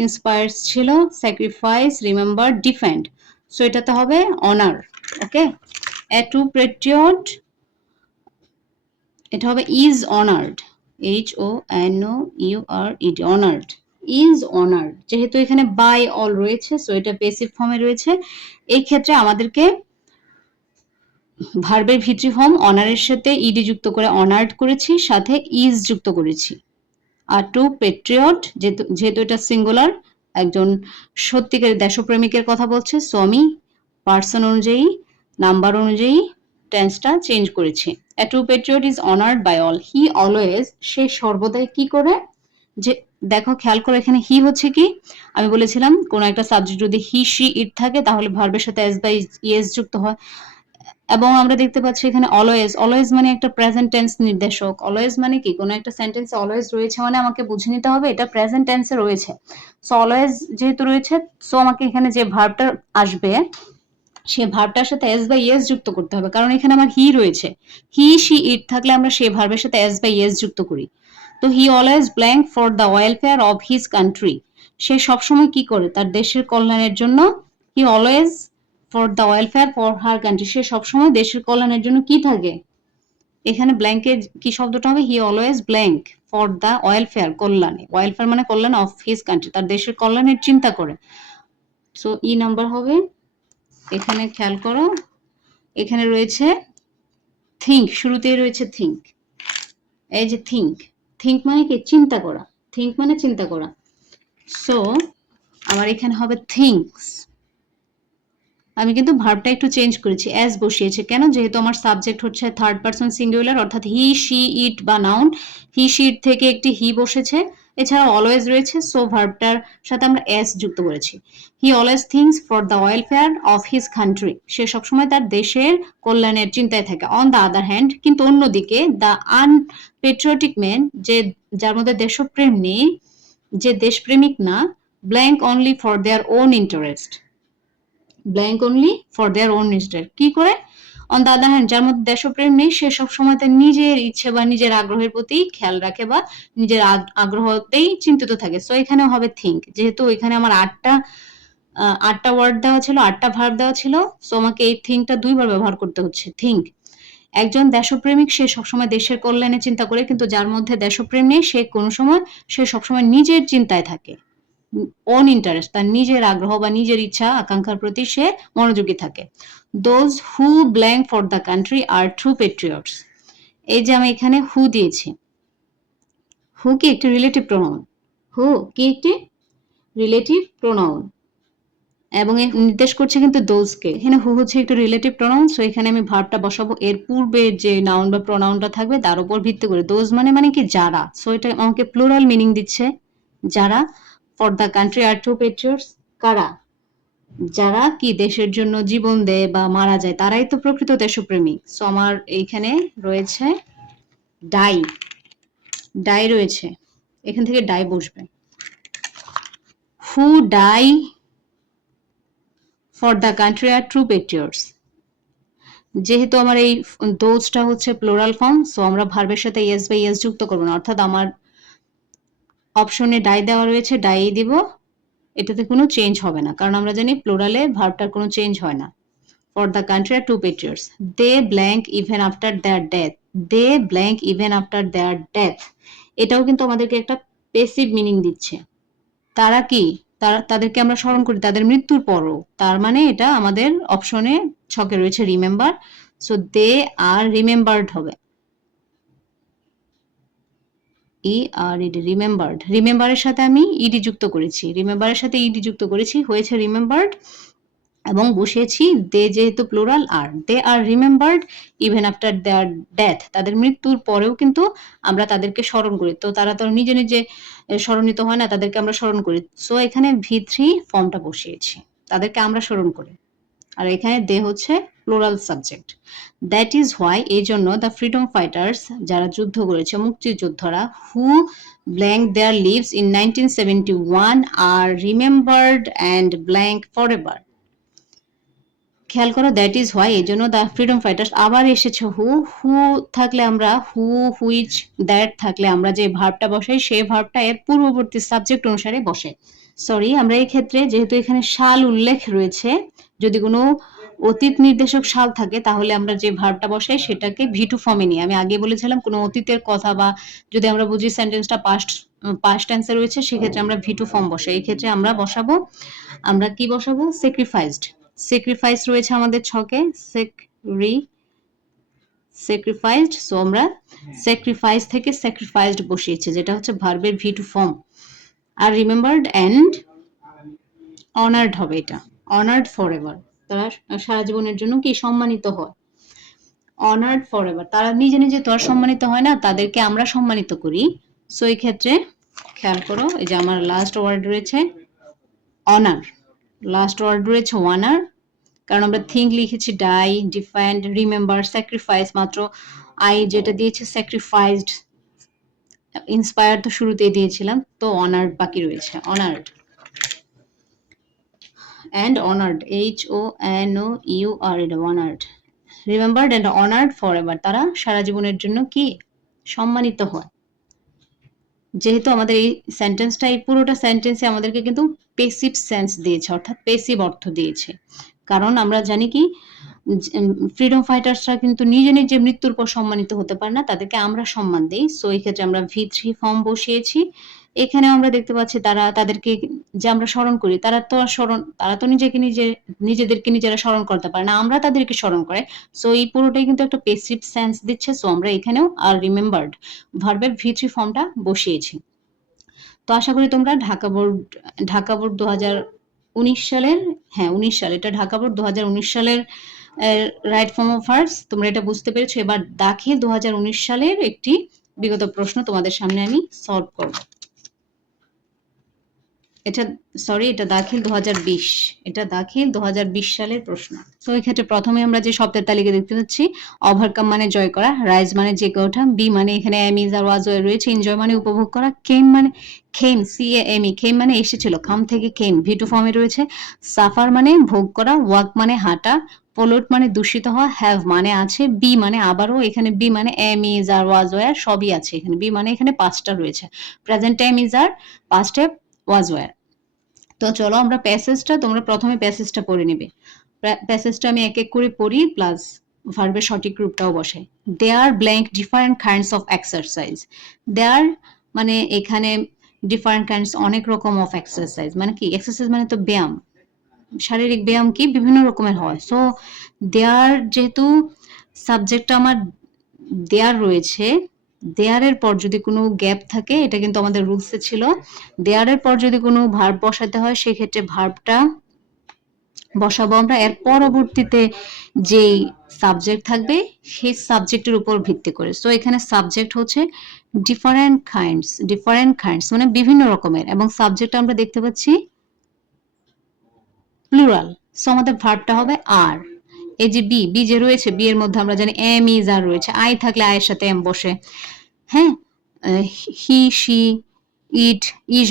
ইন্সপায়ার্স ছিল, স্যাক্রিফাইস, রিমেম্বার, ডিফেন্ড, সো এটাতে হবে honour. Okay, a true patriot, এটা হবে is honoured, HONOURED, honoured, is honoured. যেহেতু এখানে বাই অল রয়েছে সো এটা পেসিভ ফর্মে রয়েছে, এই ক্ষেত্রে আমাদেরকে ভার্বের ভিত্রি ফর্ম অনারের সাথে ইডি যুক্ত করে অনার্ড করেছি, সাথে ইজ যুক্ত করেছি। আর টু পেট্রিয়ট, যেহেতু এটা সিঙ্গুলার, একজন সত্যিকার দেশপ্রেমিকের কথা বলছে, সো আমি পার্সন অনুযায়ী, নাম্বার অনুযায়ী টেন্সটা চেঞ্জ করেছি। A true patriot is honoured by all, he always, সে সর্বদাই কি করে, যে দেখো খেয়াল করে এখানে হি হচ্ছে কি, আমি বলেছিলাম কোন একটা সাবজেক্ট যদি হি শি ইট থাকে তাহলে ভার্বের সাথে এস বা ইএস যুক্ত হয়, এবং আমরা দেখতে পাচ্ছি এখানে অলওয়েজ। অলওয়েজ মানে একটা প্রেজেন্ট টেন্স নির্দেশক। অলওয়েজ মানে কি? কোনো একটা সেন্টেন্সে অলওয়েজ রয়েছে মানে আমাকে বুঝে নিতে হবে এটা প্রেজেন্ট টেন্সে রয়েছে। সো অলওয়েজ যেহেতু রয়েছে, সো আমাকে এখানে যে ভার্বটা আসবে সে ভার্বটার সাথে এস বা ইএস যুক্ত করতে হবে, কারণ এখানে আমার হি রয়েছে। হি শি ইট থাকলে আমরা সেই ভার্বের সাথে এস বা ইএস যুক্ত করি। তো he always blank for the welfare of his country, সে সবসময় কি করে? তার দেশের কল্যাণের জন্য। He always for the welfare for her country, সে সবসময় দেশের কল্যাণের জন্য কি থাকে? এখানে ব্ল্যাঙ্কের কি শব্দটা হবে? হি always blank for the welfare, কল্যাণে, ওয়েলফেয়ার মানে কল্যাণ, অফ হিজ কান্ট্রি, তার দেশের কল্যাণের চিন্তা করে। সো ই নাম্বার হবে, এখানে খেয়াল করো এখানে রয়েছে থিঙ্ক, শুরুতেই রয়েছে থিঙ্ক। এই যে থিঙ্ক, থিঙ্ক মানে কি? চিন্তা করা। থিঙ্ক মানে চিন্তা করা। সো আমার এখানে হবে থিঙ্কস। আমি কিন্তু ভার্বটা একটু চেঞ্জ করেছি, অ্যাজ বসিয়েছি। কেন? যেহেতু আমার সাবজেক্ট হচ্ছে থার্ড পারসন সিঙ্গুলার, অর্থাৎ হি শি ইট বা নাউন, হি শি ইট থেকে একটি হি বসেছে, এছাড়া অলওয়েজ রয়েছে, সো ভার্বটার সাথে আমরা এস যুক্ত করেছি। He always thinks for the welfare of his country, সে সবসময় তার দেশের কল্যাণের চিন্তায় থাকে। অন দ্য আদার হ্যান্ড, কিন্তু অন্যদিকে, দ্য আনপেট্রিয়টিক ম্যান, যার মধ্যে দেশপ্রেম নেই, যে দেশপ্রেমিক না, blank only for their own interest, blank only for their own interest, কি করে? অন দ্য আদার হ্যান্ড, যার মধ্যে দেশপ্রেম নেই, সে সবসময় তার নিজের ইচ্ছে বা নিজের আগ্রহের প্রতি খেয়াল রাখে বা নিজের আগ্রহতেই চিন্তিত থাকে। সো এখানে হবে থিঙ্ক, যেহেতু এখানে আমার আটটা ওয়ার্ড দেওয়া ছিল, আটটা ভার্ব দেওয়া ছিল, সো আমাকে এই থিঙ্কটা দুইবার ব্যবহার করতে হচ্ছে। থিঙ্ক, একজন দেশপ্রেমিক, সে সবসময় দেশের কল্যাণে চিন্তা করে, কিন্তু যার মধ্যে দেশপ্রেম নেই সে কোনো সময়, সে সবসময় নিজের চিন্তায় থাকে। ওন ইন্টারেস্ট, তার নিজের আগ্রহ বা নিজের ইচ্ছা আকাঙ্ক্ষার প্রতি সে মনোযোগী থাকে। Those who blank for the country are true patriots. এই যে আমি এখানে হু দিয়েছি, হু কি একটি রিলেটিভ প্রোনাউন, হু কি একটি রিলেটিভ প্রোনাউন এবং নির্দেশ করছে কিন্তু দোজকে। এখানে হু হচ্ছে একটি রিলেটিভ প্রোনাউন, সো এখানে আমি ভার্বটা বসাবো এর পূর্বে যে নাউন বা প্রোনাউনটা থাকবে তার উপর ভিত্তি করে। দোজ মানে কি যারা, সো এটা আমাকে প্লুরাল মিনিং দিচ্ছে, যারা। For the country are true patriots, কারা, যারা কি দেশের জন্য জীবন দেয় বা মারা যায় তারাই তো প্রকৃত দেশপ্রেমিক। সো আমার এইখানে রয়েছে ডাই, ডাই রয়েছে, এখান থেকে ডাই বসবে। Who die for the country are true patriots. যেহেতু আমার এই দোজটা হচ্ছে প্লোরাল ফর্ম, সো আমরা ভার্বের সাথে ইয়েস বা ইয়েস যুক্ত করবো না, অর্থাৎ আমার অপশনে ডাই দেওয়া রয়েছে, ডাই দিব, এটাতে কোনো চেঞ্জ হবে না, কারণ আমরা জানি প্লোরালে ভার্বটার কোনো চেঞ্জ হয় না। For the country are two patriots. They blank even after their death. They blank even after their death. এটাও কিন্তু আমাদেরকে একটা পেসিভ মিনিং দিচ্ছে। তারা কি, তাদেরকে আমরা স্মরণ করি তাদের মৃত্যুর পরও, তার মানে এটা আমাদের অপশনে ছকে রয়েছে remember, so they are remembered হবে, রিমেম্বার্ড। রিমেম্বারের সাথে আমি ইডি যুক্ত করেছি, রিমেম্বারের সাথে ইডি যুক্ত করেছি, হয়েছে রিমেম্বার্ড এবং বসিয়েছি দে, যেহেতু plural are, they are remembered even after their death, তাদের মৃত্যুর পরেও কিন্তু আমরা তাদেরকে স্মরণ করি। তো তারা তো নিজে নিজে স্মরণিত হয় না, তাদেরকে আমরা স্মরণ করি। সো এখানে V3 ফর্মটা বসিয়েছি, তাদেরকে আমরা স্মরণ করি, আর এখানে দে হচ্ছে plural subject. That is why, এই জন্য দ্য ফ্রিডম ফাইটার্স, যারা যুদ্ধ করেছে, মুক্তিযোদ্ধারা, who blank their lives in 1971 are remembered and blank for ever. খেয়াল করো, দ্যাট ইজ হোয়াই, এই জন্য দ্য ফ্রিডম ফাইটার্স, আবার এসেছে হু, হু থাকলে আমরা হু, হুইচ, দ্যাট থাকলে আমরা যে ভার্বটা বসাই সেই ভার্বটা এর পূর্ববর্তী সাবজেক্ট অনুসারে বসে। সরি, আমরা এই ক্ষেত্রে যেহেতু এখানে সাল উল্লেখ রয়েছে, যদি কোনো অতীত নির্দেশক সাল থাকে তাহলে আমরা যে ভার্বটা বসাই সেটাকে V2 ফর্মে নিই। আমি আগে বলেছিলাম কোনো অতীতের কথা বা যদি আমরা বুঝি সেন্টেন্সটা পাস্ট টেন্সে রয়েছে সেক্ষেত্রে আমরা V2 ফর্ম বসাই। এই ক্ষেত্রে আমরা বসাবো, আমরা কি বসাবো, স্যাক্রিফাইসড। স্যাক্রিফাইস রয়েছে আমাদের ছকে, স্যাক্রিফাইসড, সো আমরা স্যাক্রিফাইস থেকে স্যাক্রিফাইসড বসিয়েছি, যেটা হচ্ছে ভার্বের V2 ফর্ম। আর রিমেম্বার্ড অ্যান্ড অনার্ড হবে, এটা অনার্ড ফর এভার, তারা সারা জীবনের জন্য কি সম্মানিত হয়। অনার্ড ফর এভার, তারা নিজে নিজে তো আর সম্মানিত হয় না, তাদেরকে আমরা সম্মানিত করি। সো এই ক্ষেত্রে খেয়াল করো, এই যে আমার লাস্ট ওয়ার্ড রয়েছে অনার, লাস্ট ওয়ার্ড রয়েছে ওয়ানার, কারণ আমরা থিঙ্ক লিখেছি, ডাই, ডিফেন্ড, রিমেম্বার, স্যাক্রিফাইস, মাত্র আই যেটা দিয়েছে স্যাক্রিফাইসড, ইন্সপায়ার তো শুরুতেই দিয়েছিলাম, তো অনার্ড বাকি রয়েছে, honoured and honored, HONOUR, honored, remembered and honored forever, তারা সারা জীবনের জন্য কি সম্মানিত হয়। যেহেতু আমাদের এই সেন্টেন্সটা, এই পুরোটা সেন্টেন্সে আমাদেরকে কিন্তু পেসিভ সেন্স দিয়েছে, অর্থাৎ পেসিভ অর্থ দিয়েছে, কারণ আমরা জানি কি ফ্রিডম ফাইটার্সরা কিন্তু নিজে নিজে মৃত্যুর পর সম্মানিত হতে পারে না, তাদেরকে আমরা সম্মান দিই। সো এই ক্ষেত্রে আমরা V3 ফর্ম বসিয়েছি। এখানে আমরা দেখতে পাচ্ছি তাদেরকে যে আমরা স্মরণ করি, তারা তো নিজেদেরকে নিজেরা স্মরণ করতে পারে না, আমরা তাদেরকে স্মরণ করে। সো এই পুরোটাই কিন্তু একটা পেসিভ সেন্স দিচ্ছে। সো আমরা এখানেও আর রিমেম্বার্ড ভার্বের V3 ফর্মটা বসিয়েছি। তো আশা করি তোমরা ঢাকা বোর্ড 2019 সালের, হ্যাঁ 19 সাল, এটা ঢাকা বোর্ড 2019 সালের রাইট ফর্ম অফ ভার্বস, তোমরা এটা বুঝতে পেরেছো। এবার দাখিল 2019 সালের একটি বিগত প্রশ্ন তোমাদের সামনে আমি সলভ করব। এটা দাখিল 2020, এটা দাখিল 2020 সালের প্রশ্ন। তো এই ক্ষেত্রে প্রথমে আমরা যে শব্দের তালিকা দেখতে পাচ্ছি, ওভারকাম মানে জয় করা, রাইজ মানে জেগে ওঠা, বি মানে এখানে এম ইজ আর ওয়াজ রয়েছে, এনজয় মানে উপভোগ করা, কেম মানে CAME, কেম মানে এসেছিল, খাম থেকে কেম V2 ফর্মে রয়েছে, সাফার মানে ভোগ করা, ওয়াক মানে হাঁটা, পলট মানে দূষিত হওয়া, হ্যাভ মানে আছে, বি মানে আবারও, এখানে বি মানে am is are was were সবই আছে এখানে, বি মানে এখানে পাঁচটা রয়েছে, present time is are, past time was were. তো চলো আমরা প্যাসেজটা, তোমরা প্রথমে প্যাসেজটা পড়ে নেবে। প্যাসেজটা আমি এক এক করে পড়ি, প্লাস ভার্বের সঠিক রূপটাও বসাই। There blank different kinds of exercise. There মানে এখানে ডিফারেন্ট কাইন্ডস, অনেক রকম অফ এক্সারসাইজ। মানে কি এক্সারসাইজ মানে তো ব্যায়াম, শারীরিক ব্যায়াম কি বিভিন্ন রকমের হয়। সো দেয়ার যেহেতু সাবজেক্টটা আমার দেয়ার রয়েছে, দেয়ারের পর যদি কোনো গ্যাপ থাকে, এটা কিন্তু আমাদের রুলসে ছিল, দেয়ারের পর যদি কোনো ভার্ব বসাতে হয় সেক্ষেত্রে ভার্বটা বসাবো আমরা এর পরবর্তীতে যেই সাবজেক্ট থাকবে সেই সাবজেক্টের উপর ভিত্তি করে। সো এখানে সাবজেক্ট হচ্ছে ডিফারেন্ট কাইন্ডস মানে বিভিন্ন রকমের, এবং সাবজেক্ট আমরা দেখতে পাচ্ছি প্লুরাল। সো আমাদের ভার্বটা হবে আর। এই যে বি যে রয়েছে, বি এর মধ্যে আমরা জানি এম ইজ আর রয়েছে, আই থাকলে আয়ের সাথে এম বসে। হ্যাঁ, he she it is,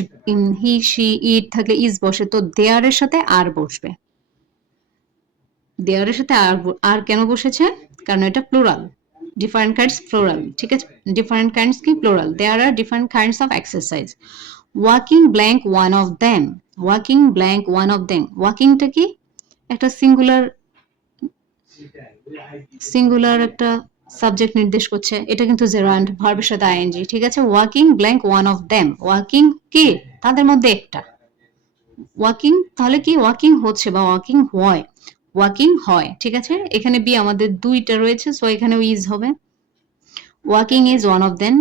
he she it থাকলে ইজ বসে, তো দেয়ারের সাথে আর বসবে। দেয়ারের সাথে আর কেন বসেছে? কারণ এটা প্লুরাল, ডিফারেন্ট কাইন্ডস প্লুরাল, ঠিক আছে? ডিফারেন্ট কাইন্ডস কি plural, there are different kinds of exercise. Walking blank one of them, walking blank one of them, ওয়াকিংটা কি একটা সিঙ্গুলার একটা সাবজেক্ট নির্দেশ করছে, এটা কিন্তু জেরান্ড ভার্বের সাথে আইএনজি, ঠিক আছে? Walking blank one of them, walking কি তাদের মধ্যে একটা, ওয়াকিং তাহলে কি ওয়াকিং হচ্ছে বা ওয়াকিং হয়, ওয়াকিং হয়, ঠিক আছে? এখানে বি আমাদের দুইটা রয়েছে, সো এখানেও ইজ হবে। Walking is one of them,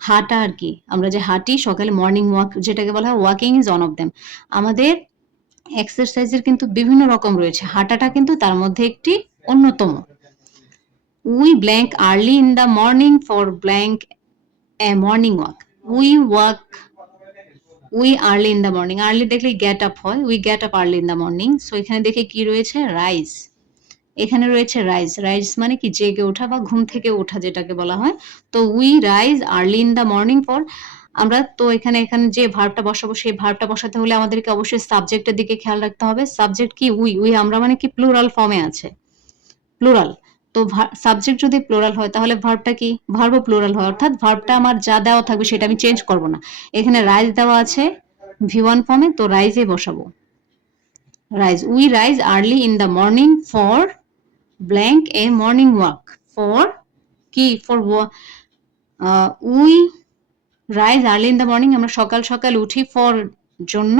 হাঁটা আর কি, আমরা যে হাঁটি সকালে মর্নিং ওয়াক যেটাকে বলা হয়, walking is one of them. আমাদের এক্সারসাইজের কিন্তু বিভিন্ন রকম রয়েছে, হাঁটাটা কিন্তু তার মধ্যে একটি অন্যতম। We blank early in the morning for blank a morning walk, we walk we early in the morning, early দেখলে গেট আপ হয়, we get up early in the morning. So এখানে দেখে কি রয়েছে, রাইজ, এখানে রয়েছে রাইজ, রাইজ মানে কি জেগে ওঠা বা ঘুম থেকে ওঠা যেটাকে বলা হয়। তো we rise early in the morning for, আমরা তো এখানে যে ভার্বটা বসাবো সেই ভার্বটা বসাতে হলে আমাদেরকে অবশ্যই সাবজেক্টের দিকে খেয়াল রাখতে হবে। সাবজেক্ট কি উই আমরা মানে কি প্লুরাল ফর্মে আছে, প্লুরাল। তো সাবজেক্ট যদি প্লুরাল হয় তাহলে ভার্বটা কি, ভার্বও প্লুরাল হয়, অর্থাৎ ভার্বটা আমার যা দেওয়া থাকবে সেটা আমি চেঞ্জ করব না। এখানে রাইজ দেওয়া আছে ভি1 ফর্মে, তো রাইজে বসাবো, rise, we rise early in the morning for blank a morning walk, for কি for we rise early in the morning, আমরা সকাল সকাল উঠি, ফর জন্য,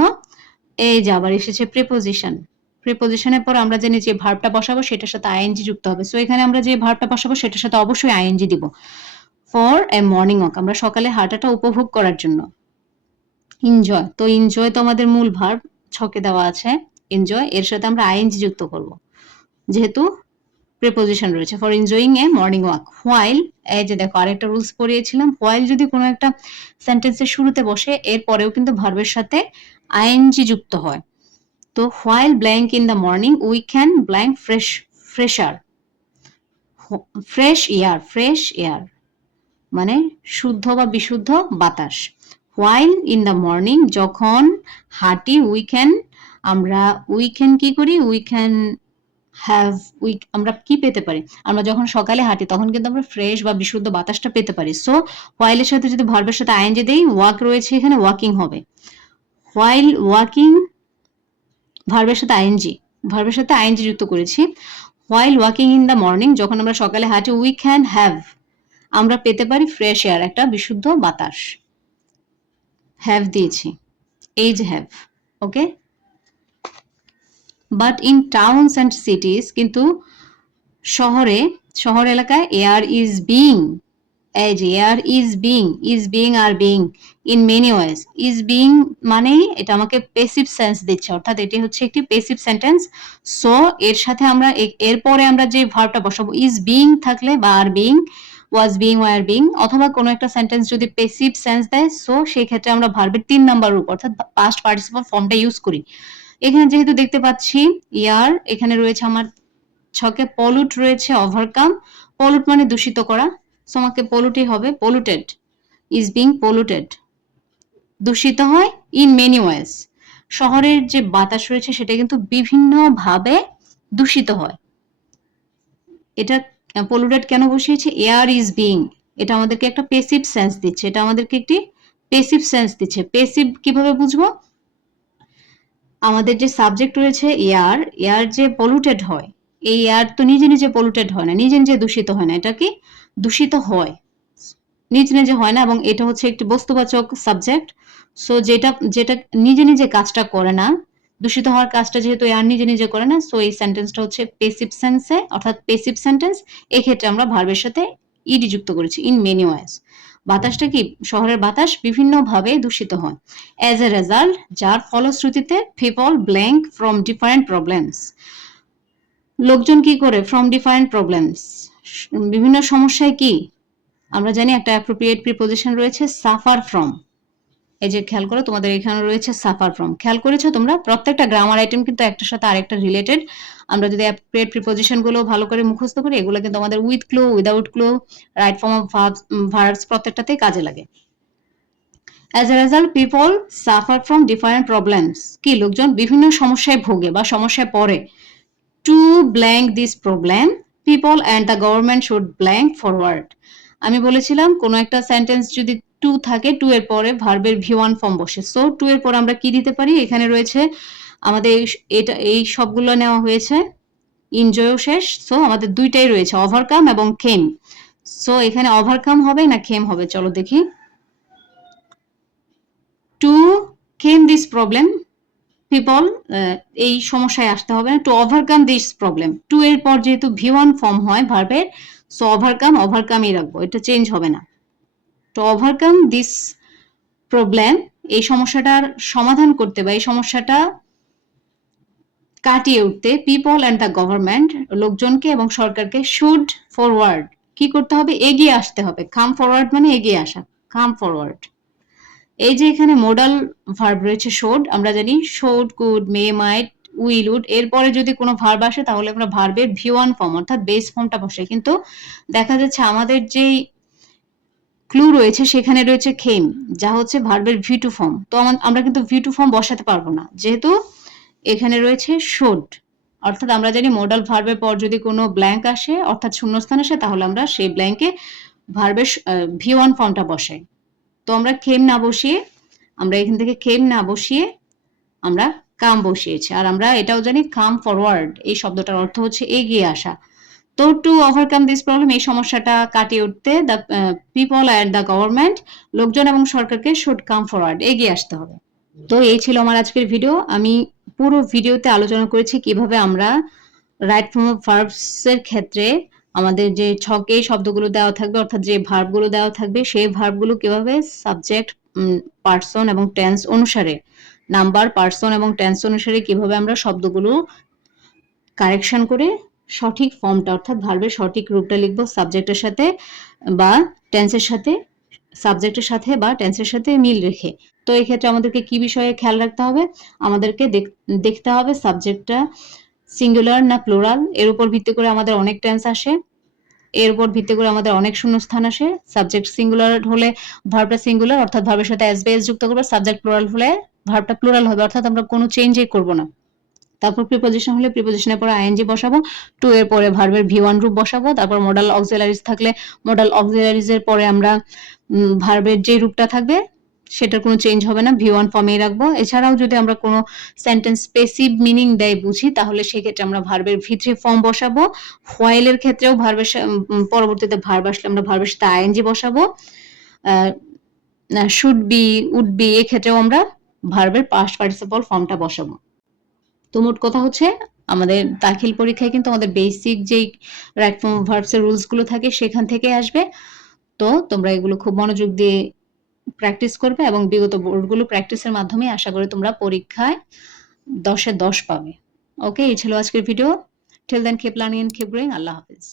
এই যে আবার এসেছে প্রিপোজিশন, প্রিপোজিশনের পর আমরা জানি যে ভার্বটা বসাবো সেটার সাথে আইএনজি যুক্ত হবে। সো এখানে আমরা যে ভার্বটা বসাবো সেটার সাথে অবশ্যই আইএনজি দিব। ফর এ মর্নিং ওয়াক, আমরা সকালে হাঁটাটা উপভোগ করার জন্য। এনজয়, তো এনজয় তো আমাদের মূল ভার্ব, ছকে দেওয়া আছে এনজয়, এর সাথে আমরা আইএনজি যুক্ত করব যেহেতু প্রিপোজিশন রয়েছে, for enjoying A morning walk. While, এই যে দেখো আরেকটা রুলস পড়িয়েছিলাম, হোয়াইল যদি কোনো একটা সেন্টেন্সের শুরুতে বসে এর পরেও কিন্তু ভার্বের সাথে আইএনজি যুক্ত হয়। তো while blank in the morning we can blank fresher, fresh air মানে শুদ্ধ বা বিশুদ্ধ বাতাস। হোয়াইল ইন দ্য মর্নিং, যখন হাঁটি, উই ক্যান কি করি, উই ক্যান হ্যাভ, আমরা কি পেতে পারি, আমরা যখন সকালে হাঁটি তখন কিন্তু আমরা ফ্রেশ বা বিশুদ্ধ বাতাসটা পেতে পারি। সো হোয়াইলের সাথে যদি ভার্বের সাথে আইএনজি দেই, ওয়াক রয়েছে এখানে, ওয়াকিং হবে। হোয়াইল ওয়াকিং, ভার্বের সাথে আইএনজি যুক্ত করেছি। While walking in the morning, যখন আমরা সকালে হাঁটি, উই ক্যান হ্যাভ, আমরা পেতে পারি ফ্রেশ এয়ার, একটা বিশুদ্ধ বাতাস। হ্যাভ দিয়েছি, এই যে have, okay. But in towns and সিটিজ, কিন্তু শহর এলাকায় এয়ার ইজ বিং, এই যে air is being are being in many ways, is being মানেই এটা আমাকে পেসিভ সেন্স দিচ্ছে, অর্থাৎ এটি হচ্ছে একটি পেসিভ সেন্টেন্স। সো এর সাথে আমরা এরপরে আমরা যে ভার্বটা বসাবো, ইজ বিং থাকলে বা are being, was being, were being, অথবা কোনো একটা সেন্টেন্স যদি পেসিভ সেন্স দেয়, সো সেই ক্ষেত্রে আমরা ভার্বের 3 নাম্বার রূপ অর্থাৎ পাস্ট পার্টিসিপল ফর্মটা ইউজ করি। এখানে যেহেতু দেখতে পাচ্ছি ইয়ার, এখানে রয়েছে আমার ছকে পলুট রয়েছে, ওভারকাম, পলুট মানে দূষিত করা, সো আমাকে পলুটই হবে, পলুটেড, ইজ বিং পলুটেড, দূষিত হয়, ইন মেনি ওয়েজ, শহরের যে বাতাস রয়েছে সেটা কিন্তু বিভিন্ন ভাবে দূষিত হয়। এটা পলুটেড কেন বসিয়েছে, এয়ার ইজ বিং, এটা আমাদেরকে একটা পেসিভ সেন্স দিচ্ছে, এটা আমাদেরকে একটি পেসিভ সেন্স দিচ্ছে। পেসিভ কিভাবে বুঝবো, আমাদের যে সাবজেক্ট রয়েছে এয়ার যে পলুটেড হয়, এই এয়ার তো নিজে নিজে পলুটেড হয় না, নিজে নিজে দূষিত হয় না, এটা কি দূষিত হয়, নিজ নিজে হয় না, এবং এটা হচ্ছে একটি বস্তুবাচক সাবজেক্ট। সো যেটা যেটা নিজে নিজে কাজটা করে না, দূষিত হওয়ার কাজটা যেহেতু আর নিজে নিজে করে না, সো এই সেন্টেন্সটা হচ্ছে পেসিভ সেন্সে, অর্থাৎ পেসিভ সেন্টেন্স। এক্ষেত্রে আমরা ভার্বের সাথে ইডি যুক্ত করেছি, ইন মেনি ওয়েজ। বাতাসটা কি, শহরের বাতাস বিভিন্নভাবে দূষিত হয়। অ্যাজ এ রেজাল্ট, যার ফলশ্রুতিতে, people blank from different problems, লোকজন কি করে, ফ্রম ডিফারেন্ট প্রবলেমস, বিভিন্ন সমস্যায় কি, আমরা জানি একটা অ্যাপ্রোপ্রিয়েট প্রিপোজিশন রয়েছে, সাফার ফ্রম। এই যে খেয়াল করো, তোমাদের এখানে রয়েছে সাফার ফ্রম, খেয়াল করেছো তোমরা? প্রত্যেকটা গ্রামার আইটেম কিন্তু একটার সাথে আরেকটা রিলেটেড। আমরা যদি অ্যাপ্রোপ্রিয়েট প্রিপোজিশন গুলো ভালো করে মুখস্থ করি, এগুলো কিন্তু আমাদের with clue, without clue, right form of verbs প্রত্যেকটাতেই কাজে লাগে। As a result, people suffer from different problems, কি, লোকজন বিভিন্ন সমস্যায় ভোগে বা সমস্যায় পড়ে। To blank this problem, people and the government should blank forward. আমি বলেছিলাম কোনো একটা সেন্টেন্স যদি টু থাকে, টু এর পরে ভার্বের ভি ওয়ান ফর্ম বসে। সো টু এর পর আমরা কি দিতে পারি, এখানে রয়েছে আমাদের এটা, এই সবগুলো নেওয়া হয়েছে, এনজয়ও শেষ। সো আমাদের দুইটাই রয়েছে, ওভারকাম এবং খেম। সো এখানে ওভারকাম হবে না খেম হবে, চলো দেখি। টু খেম দিস প্রবলেম, পিপল, এই সমস্যায় আসতে হবে না, to overcome this problem. To এর পর যেহেতু ভি ওয়ান ফর্ম হয় ভার্বের, সো ওভারকাম, ওভারকামই রাখবো, এটা চেঞ্জ হবে না। টু ওভারকাম দিস প্রবলেম, এই সমস্যাটার সমাধান করতে বা এই সমস্যাটা কাটিয়ে উঠতে, পিপল অ্যান্ড দ্য গভর্নমেন্ট, লোকজনকে এবং সরকারকে, শুড ফরওয়ার্ড, কি করতে হবে, এগিয়ে আসতে হবে। কাম ফরওয়ার্ড মানে এগিয়ে আসা, কাম ফরওয়ার্ড। এই যে এখানে মোডাল ভার্ব রয়েছে শুড, আমরা জানি should, could, may, might, will, would, এরপরে যদি কোনো ভার্ব আসে তাহলে আমরা ভার্বের ভি ওয়ান ফর্ম অর্থাৎ বেস ফর্মটা বসে। কিন্তু দেখা যাচ্ছে আমাদের যে ক্লু রয়েছে সেখানে রয়েছে খেম, যা হচ্ছে ভার্বের ভি টু ফর্ম। তো আমরা কিন্তু ভি টু ফর্ম বসাতে পারবো না, যেহেতু এখানে রয়েছে শুড। অর্থাৎ আমরা জানি মোডাল ভার্বের পর যদি কোনো ব্ল্যাঙ্ক আসে, অর্থাৎ শূন্যস্থান আসে, তাহলে আমরা সেই ব্ল্যাঙ্কে ভার্বের ভি ওয়ান ফর্মটা বসাই। তো আমরা খেম না বসিয়ে, আমরা এখান থেকে খেম না বসিয়ে আমরা কাম বসিয়েছি। আর আমরা এটাও জানি কাম ফরওয়ার্ড, এই শব্দটার অর্থ হচ্ছে এগিয়ে আসা। তো টু ওভারকাম দিস প্রবলেম, এই সমস্যাটা কাটিয়ে উঠতে, the people and the government, লোকজন এবং সরকারকে, শুড কাম ফরওয়ার্ড, এগিয়ে আসতে হবে। তো এই ছিল আমার আজকের ভিডিও। আমি পুরো ভিডিওতে আলোচনা করেছি কিভাবে আমরা রাইট ফর্ম অফ ভার্বস এর ক্ষেত্রে আমাদের যে ছকে শব্দগুলো দেওয়া থাকবে, অর্থাৎ যে ভার্বগুলো দেওয়া থাকবে, সেই ভার্বগুলো কিভাবে সাবজেক্ট, পার্সন এবং টেন্স অনুসারে, নাম্বার, পার্সন এবং টেন্স অনুসারে কিভাবে আমরা শব্দগুলো কারেকশন করে সঠিক ফর্মটা, অর্থাৎ ভার্বের সঠিক রূপটা লিখবো সাবজেক্টের সাথে বা টেন্সের সাথে, সাবজেক্টের সাথে বা টেন্সের সাথে মিল রেখে। তো এই ক্ষেত্রে আমাদেরকে কি বিষয়ে খেয়াল রাখতে হবে, আমাদেরকে দেখতে হবে সাবজেক্টটা সিঙ্গুলার না প্লুরাল, এর উপর ভিত্তি করে আমাদের অনেক টেন্স আসে, এর উপর ভিত্তি করে আমাদের অনেক শূন্যস্থান আসে। সাবজেক্ট সিঙ্গুলার হলে ভার্বটা সিঙ্গুলার, অর্থাৎ ভার্বের সাথে এস বা এস যুক্ত করবো। সাবজেক্ট প্লুরাল হলে ভার্বটা প্লুরাল হবে, অর্থাৎ আমরা কোনো চেঞ্জই করব না। তারপর প্রিপোজিশন হলে প্রিপোজিশনের পরে আইএনজি বসাবো, টু এর পরে ভার্বের ভি ওয়ান রূপ বসাবো। তারপর মডাল অক্সিলারিজ থাকলে মডাল অক্সিলারিজ এর পরে আমরা ভার্বের যে রূপটা থাকবে সেটার কোনো চেঞ্জ হবে না, ভি ওয়ান ফর্মেই রাখবো। এছাড়াও যদি আমরা কোনো সেন্টেন্স পেসিভ মিনিং দেয় বুঝি, তাহলে সেক্ষেত্রে আমরা ভার্বের ভি থ্রি ফর্ম বসাবো। হোয়াইলের ক্ষেত্রেও ভার্বের পরবর্তীতে ভার্ব আসলে আমরা ভার্বের সাথে আইএনজি বসাবো। শুড বি, উড বি, এক্ষেত্রেও আমরা ভার্বের পাস্ট পার্টিসিপল ফর্মটা বসাবো। তো মোট কথা হচ্ছে, আমাদের দাখিল পরীক্ষায় কিন্তু আমাদের বেসিক যেই রাইট ফর্ম অফ ভার্বস এর রুলস গুলো থাকে সেখান থেকে আসবে। তো তোমরা এগুলো খুব মনোযোগ দিয়ে প্র্যাকটিস করবে এবং বিগত বোর্ডগুলো প্র্যাকটিসের মাধ্যমে আশা করি তোমরা পরীক্ষায় 10 এ 10 পাবে। ওকে, এই ছিল আজকের video. Till then keep learning and keep growing. আল্লাহ হাফেজ।